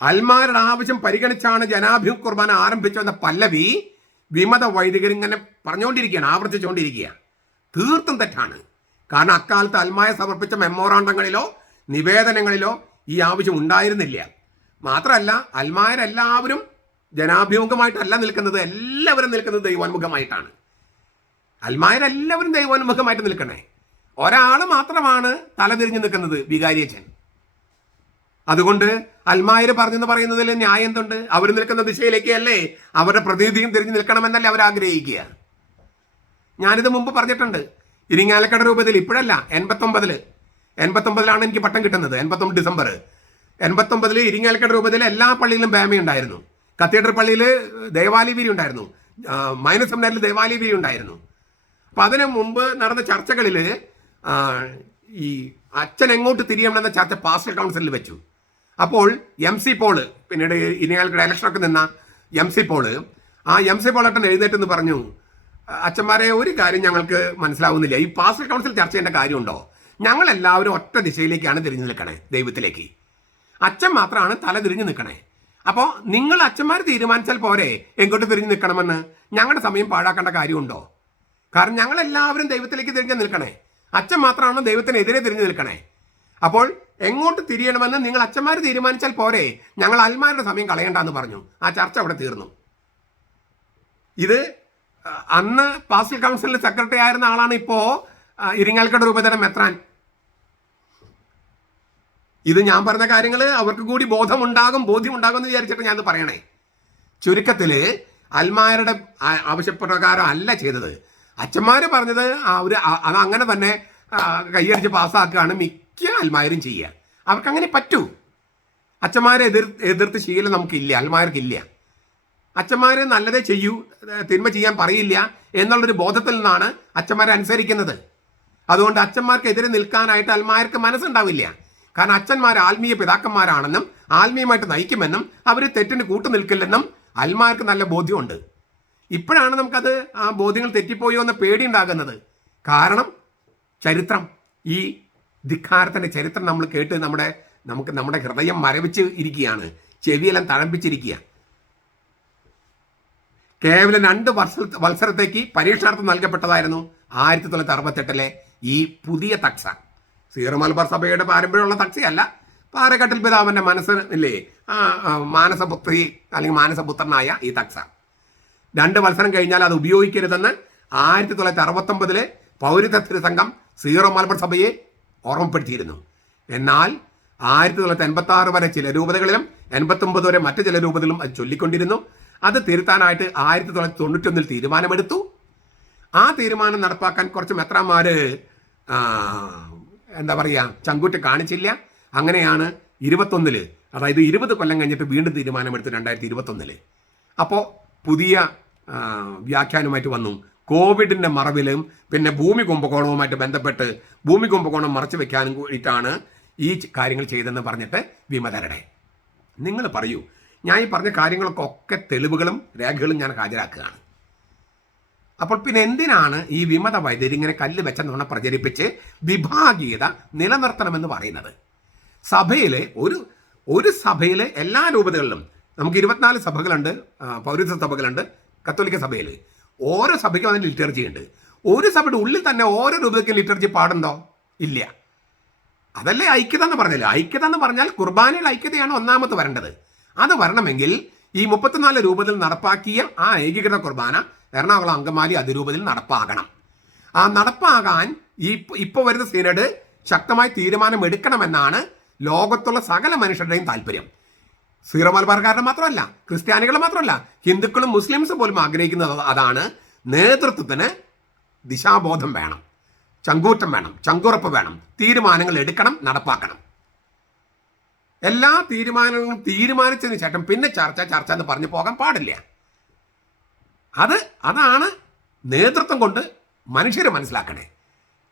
അൽമാരുടെ ആവശ്യം പരിഗണിച്ചാണ് ജനാഭിമുഖ കുർബാന ആരംഭിച്ചതെന്ന പല്ലവി വിമത വൈദികരിങ്ങനെ പറഞ്ഞുകൊണ്ടിരിക്കുകയാണ്, ആവർത്തിച്ചുകൊണ്ടിരിക്കുക. തീർത്തും തെറ്റാണ്. കാരണം അക്കാലത്ത് അൽമായ സമർപ്പിച്ച മെമ്മോറാണ്ടങ്ങളിലോ നിവേദനങ്ങളിലോ ഈ ആവശ്യം ഉണ്ടായിരുന്നില്ല. മാത്രമല്ല അൽമാരെല്ലാവരും ജനാഭിമുഖമായിട്ടല്ല നിൽക്കുന്നത്, എല്ലാവരും നിൽക്കുന്നത് ദൈവോന്മുഖമായിട്ടാണ്. അൽമാരെല്ലാവരും ദൈവോന്മുഖമായിട്ട് നിൽക്കണേ. ഒരാൾ മാത്രമാണ് തലതിരിഞ്ഞ് നിൽക്കുന്നത്, വികാരിയച്ഛൻ. അതുകൊണ്ട് അൽമായർ പറഞ്ഞെന്ന് പറയുന്നതിൽ ന്യായം എന്തുണ്ട്? അവർ നിൽക്കുന്ന ദിശയിലേക്ക് അല്ലേ അവരുടെ പ്രതിനിധിയും തിരിഞ്ഞു നിൽക്കണമെന്നല്ലേ അവർ ആഗ്രഹിക്കുക. ഞാനിത് മുമ്പ് പറഞ്ഞിട്ടുണ്ട്. ഇരിങ്ങാലക്കുട രൂപതയിൽ ഇപ്പോഴല്ല, 89-ലാണ് എനിക്ക് പട്ടം കിട്ടുന്നത്. 89 ഡിസംബർ 89 ഇരിങ്ങാലക്കുട രൂപതയിലെ എല്ലാ പള്ളിയിലും ബേമയുണ്ടായിരുന്നു. കത്തീഡ്രൽ പള്ളിയിൽ ദേവാലയവീരി ഉണ്ടായിരുന്നു. മൈനർ സെമിനാരിൽ ദേവാലയവീരി ഉണ്ടായിരുന്നു. അപ്പം അതിനു മുമ്പ് നടന്ന ചർച്ചകളിൽ ഈ അച്ഛൻ എങ്ങോട്ട് തിരിയണമെന്ന ചർച്ച പാസ്റ്റർ കൗൺസിലിൽ വെച്ചു. അപ്പോൾ MC പോള്, പിന്നീട് ഇനിയാൾക്കുടെ ഇലക്ഷനൊക്കെ നിന്ന MC പോള്, ആ MC പോളേട്ടൻ എഴുന്നേറ്റെന്ന് പറഞ്ഞു, അച്ഛന്മാരെ ഒരു കാര്യം ഞങ്ങൾക്ക് മനസ്സിലാവുന്നില്ല, ഈ പാസ്റ്റർ കൗൺസിൽ ചർച്ച ചെയ്യേണ്ട കാര്യമുണ്ടോ? ഞങ്ങളെല്ലാവരും ഒറ്റ ദിശയിലേക്കാണ് തിരിഞ്ഞു നിൽക്കണേ, ദൈവത്തിലേക്ക്. അച്ഛൻ മാത്രമാണ് തല തിരിഞ്ഞു നിൽക്കണേ. അപ്പോൾ നിങ്ങൾ അച്ഛന്മാർ തീരുമാനിച്ചാൽ പോരെ എങ്ങോട്ട് തിരിഞ്ഞു നിൽക്കണമെന്ന്? ഞങ്ങളുടെ സമയം പാഴാക്കേണ്ട കാര്യമുണ്ടോ? കാരണം ഞങ്ങളെല്ലാവരും ദൈവത്തിലേക്ക് തിരിഞ്ഞു നിൽക്കണേ. അച്ഛൻ മാത്രമാണ് ദൈവത്തിനെതിരെ തിരിഞ്ഞു നിൽക്കണേ. അപ്പോൾ എങ്ങോട്ട് തിരിയണമെന്ന് നിങ്ങൾ അച്ഛന്മാർ തീരുമാനിച്ചാൽ പോരെ, ഞങ്ങൾ അൽമാരുടെ സമയം കളയണ്ടെന്ന് പറഞ്ഞു. ആ ചർച്ച അവിടെ തീർന്നു. ഇത് അന്ന് പാസ്റ്റൽ കൗൺസിലിൽ സെക്രട്ടറി ആയിരുന്ന ആളാണ് ഇപ്പോൾ ഇരിങ്ങാലക്കുട രൂപതയുടെ മെത്രാൻ. ഇത് ഞാൻ പറഞ്ഞ കാര്യങ്ങൾ അവർക്ക് കൂടി ബോധ്യമുണ്ടാകും എന്ന് വിചാരിച്ചിട്ട് ഞാനത് പറയണേ. ചുരുക്കത്തിൽ അൽമായരുടെ ആവശ്യപ്രകാരം അല്ല ചെയ്തത്. അച്ഛന്മാർ പറഞ്ഞത് അത് അങ്ങനെ തന്നെ കൈയടിച്ച് പാസ്സാക്കുകയാണ് മിക്ക അൽമായരും ചെയ്യുക. അവർക്കങ്ങനെ പറ്റൂ. അച്ഛന്മാരെ എതിർത്ത് ശീലം നമുക്കില്ല, അൽമായർക്കില്ല. അച്ഛന്മാർ നല്ലതേ ചെയ്യൂ, തിന്മ ചെയ്യാൻ പറയില്ല എന്നുള്ളൊരു ബോധത്തിൽ നിന്നാണ് അച്ഛന്മാരെ അനുസരിക്കുന്നത്. അതുകൊണ്ട് അച്ഛന്മാർക്കെതിരെ നിൽക്കാനായിട്ട് അൽമായർക്ക് മനസ്സുണ്ടാവില്ല. കാരണം അച്ഛന്മാർ ആത്മീയ പിതാക്കന്മാരാണെന്നും ആത്മീയമായിട്ട് നയിക്കുമെന്നും അവർ തെറ്റിന് കൂട്ടു നിൽക്കില്ലെന്നും അൽമാർക്ക് നല്ല ബോധ്യമുണ്ട്. ഇപ്പോഴാണ് നമുക്കത് ആ ബോധ്യങ്ങൾ തെറ്റിപ്പോയോ എന്ന പേടി ഉണ്ടാകുന്നത്. കാരണം ചരിത്രം, ഈ ധിക്കാരത്തിൻ്റെ ചരിത്രം നമ്മൾ കേട്ട് നമ്മുടെ ഹൃദയം മരവിച്ച് ഇരിക്കുകയാണ്, ചെവിയെല്ലാം തഴമ്പിച്ചിരിക്കുക. കേവലം 2 വത്സരത്തേക്ക് പരീക്ഷാർത്ഥം നൽകപ്പെട്ടതായിരുന്നു 1968 ഈ പുതിയ തക്സ. സീറോ മലബാർ സഭയുടെ പാരമ്പര്യമുള്ള തക്സയല്ല, പാറക്കട്ടിൽ പിതാവിൻ്റെ മനസ്സില്ലേ മാനസപുത്രി അല്ലെങ്കിൽ മാനസപുത്രനായ ഈ തക്സ. 2 വത്സരം കഴിഞ്ഞാൽ അത് ഉപയോഗിക്കരുതെന്ന് 1969 പൗരത്വ തിരുസംഘം സീറോ മലബാർ സഭയെ ഓർമ്മപ്പെടുത്തിയിരുന്നു. എന്നാൽ 1986 വരെ ചില രൂപതകളിലും 89 വരെ മറ്റു ചില രൂപതകളിലും അത് ചൊല്ലിക്കൊണ്ടിരുന്നു. അത് തിരുത്താനായിട്ട് 1991 തീരുമാനമെടുത്തു. ആ തീരുമാനം നടപ്പാക്കാൻ കുറച്ച് മെത്രാന്മാർ എന്താ പറയുക ചങ്കൂറ്റ് കാണിച്ചില്ല. അങ്ങനെയാണ് 21 അതായത് 20 കൊല്ലം കഴിഞ്ഞിട്ട് വീണ്ടും തീരുമാനമെടുത്തു 2021. അപ്പോൾ പുതിയ വ്യാഖ്യാനവുമായിട്ട് വന്നു. കോവിഡിൻ്റെ മറവിലും പിന്നെ ഭൂമി കുംഭകോണവുമായിട്ട് ബന്ധപ്പെട്ട് ഭൂമി കുംഭകോണം മറച്ചു വെക്കാനും കൂടിയിട്ടാണ് ഈ കാര്യങ്ങൾ ചെയ്തെന്ന് പറഞ്ഞിട്ട് വിമതരുടെ. നിങ്ങൾ പറയൂ, ഞാൻ ഈ പറഞ്ഞ കാര്യങ്ങൾക്കൊക്കെ തെളിവുകളും രേഖകളും ഞാൻ ഹാജരാക്കുകയാണ്. അപ്പോൾ പിന്നെ എന്തിനാണ് ഈ വിമത വൈദ്യർ ഇങ്ങനെ കല്ല് വെച്ച നുണ പ്രചരിപ്പിച്ച് വിഭാഗീയത നിലനിർത്തണമെന്ന് പറയുന്നത്? സഭയിലെ ഒരു സഭയിലെ എല്ലാ രൂപതകളിലും നമുക്ക് 24 സഭകളുണ്ട്, പൗരത്വ സഭകളുണ്ട് കത്തോലിക്ക സഭയിൽ. ഓരോ സഭയ്ക്കും അതിന് ലിറ്റർജി ഉണ്ട്. ഒരു സഭയുടെ ഉള്ളിൽ തന്നെ ഓരോ രൂപതയ്ക്കും ലിറ്റർജി പാടുണ്ടോ? ഇല്ല. അതല്ലേ ഐക്യത എന്ന് പറഞ്ഞില്ല. ഐക്യത എന്ന് പറഞ്ഞാൽ കുർബാനയുടെ ഐക്യതയാണ് ഒന്നാമത് വരേണ്ടത്. അത് വരണമെങ്കിൽ ഈ 34 രൂപതയിൽ നടപ്പാക്കിയ ആ ഏകീകൃത കുർബാന എറണാകുളം അങ്കമാലി അതിരൂപതയിൽ നടപ്പാകണം. ആ നടപ്പാകാൻ ഇപ്പോൾ വരുന്ന സിനഡ് ശക്തമായി തീരുമാനമെടുക്കണമെന്നാണ് ലോകത്തുള്ള സകല മനുഷ്യരുടെയും താല്പര്യം. സീറോ മലബാർക്കാരുടെ മാത്രമല്ല, ക്രിസ്ത്യാനികൾ മാത്രമല്ല, ഹിന്ദുക്കളും മുസ്ലിംസും പോലും ആഗ്രഹിക്കുന്നത് അതാണ്. നേതൃത്വത്തിന് ദിശാബോധം വേണം, ചങ്കൂറ്റം വേണം, ചങ്കുറപ്പ് വേണം, തീരുമാനങ്ങൾ എടുക്കണം, നടപ്പാക്കണം. എല്ലാ തീരുമാനങ്ങളും തീരുമാനിച്ചതിന് ശേഷം പിന്നെ ചർച്ച എന്ന് പറഞ്ഞു പോകാൻ പാടില്ല. അതാണ് നേതൃത്വം കൊണ്ട് മനുഷ്യർ മനസ്സിലാക്കണേ.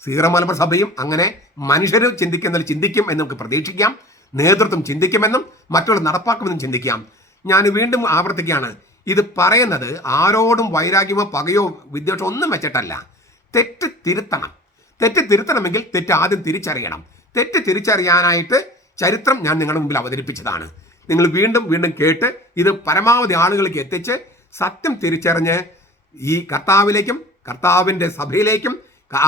സീറോ മലബാർ സഭയും അങ്ങനെ മനുഷ്യർ ചിന്തിക്കുന്നതിൽ ചിന്തിക്കും എന്ന് നമുക്ക് പ്രതീക്ഷിക്കാം. നേതൃത്വം ചിന്തിക്കുമെന്നും മറ്റുള്ള നടപ്പാക്കുമെന്നും ചിന്തിക്കാം. ഞാൻ വീണ്ടും ആവർത്തിക്കുകയാണ്, ഇത് പറയുന്നത് ആരോടും വൈരാഗ്യമോ പകയോ വിദ്വേഷമോ ഒന്നും വെച്ചിട്ടല്ല. തെറ്റ് തിരുത്തണമെങ്കിൽ തെറ്റ് ആദ്യം തിരിച്ചറിയണം. തെറ്റ് തിരിച്ചറിയാനായിട്ട് ചരിത്രം ഞാൻ നിങ്ങളുടെ മുമ്പിൽ അവതരിപ്പിച്ചതാണ്. നിങ്ങൾ വീണ്ടും വീണ്ടും കേട്ട് ഇത് പരമാവധി ആളുകളിലേക്ക് എത്തിച്ച് സത്യം തിരിച്ചറിഞ്ഞ് ഈ കർത്താവിലേക്കും കർത്താവിൻ്റെ സഭയിലേക്കും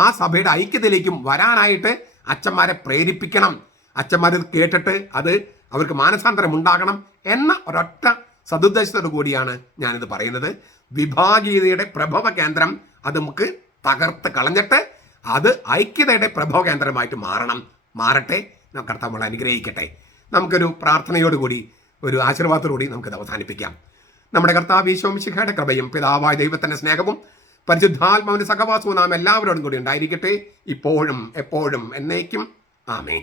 ആ സഭയുടെ ഐക്യതയിലേക്കും വരാനായിട്ട് അച്ഛന്മാരെ പ്രേരിപ്പിക്കണം. അച്ഛന്മാർ കേട്ടിട്ട് അത് അവർക്ക് മാനസാന്തരം ഉണ്ടാകണം എന്ന ഒരൊറ്റ സതുദ്ദേശത്തോടു കൂടിയാണ് ഞാനിത് പറയുന്നത്. വിഭാഗീയതയുടെ പ്രഭവ കേന്ദ്രം അത് നമുക്ക് തകർത്ത് കളഞ്ഞിട്ട് അത് ഐക്യതയുടെ പ്രഭവ കേന്ദ്രമായിട്ട് മാറട്ടെ. കർത്താവ് നമ്മളെ അനുഗ്രഹിക്കട്ടെ. നമുക്കൊരു പ്രാർത്ഥനയോടുകൂടി ഒരു ആശീർവാദത്തോടുകൂടി നമുക്കത് അവസാനിപ്പിക്കാം. നമ്മുടെ കർത്താവ് ഈശോ മിശിഹായുടെ കൃപയും പിതാവായ ദൈവത്തിൻ്റെ സ്നേഹവും പരിശുദ്ധാത്മാവിൻ്റെ സഹവാസവും നാം എല്ലാവരോടും കൂടി ഉണ്ടായിരിക്കട്ടെ, ഇപ്പോഴും എപ്പോഴും എന്നേക്കും. ആമേൻ.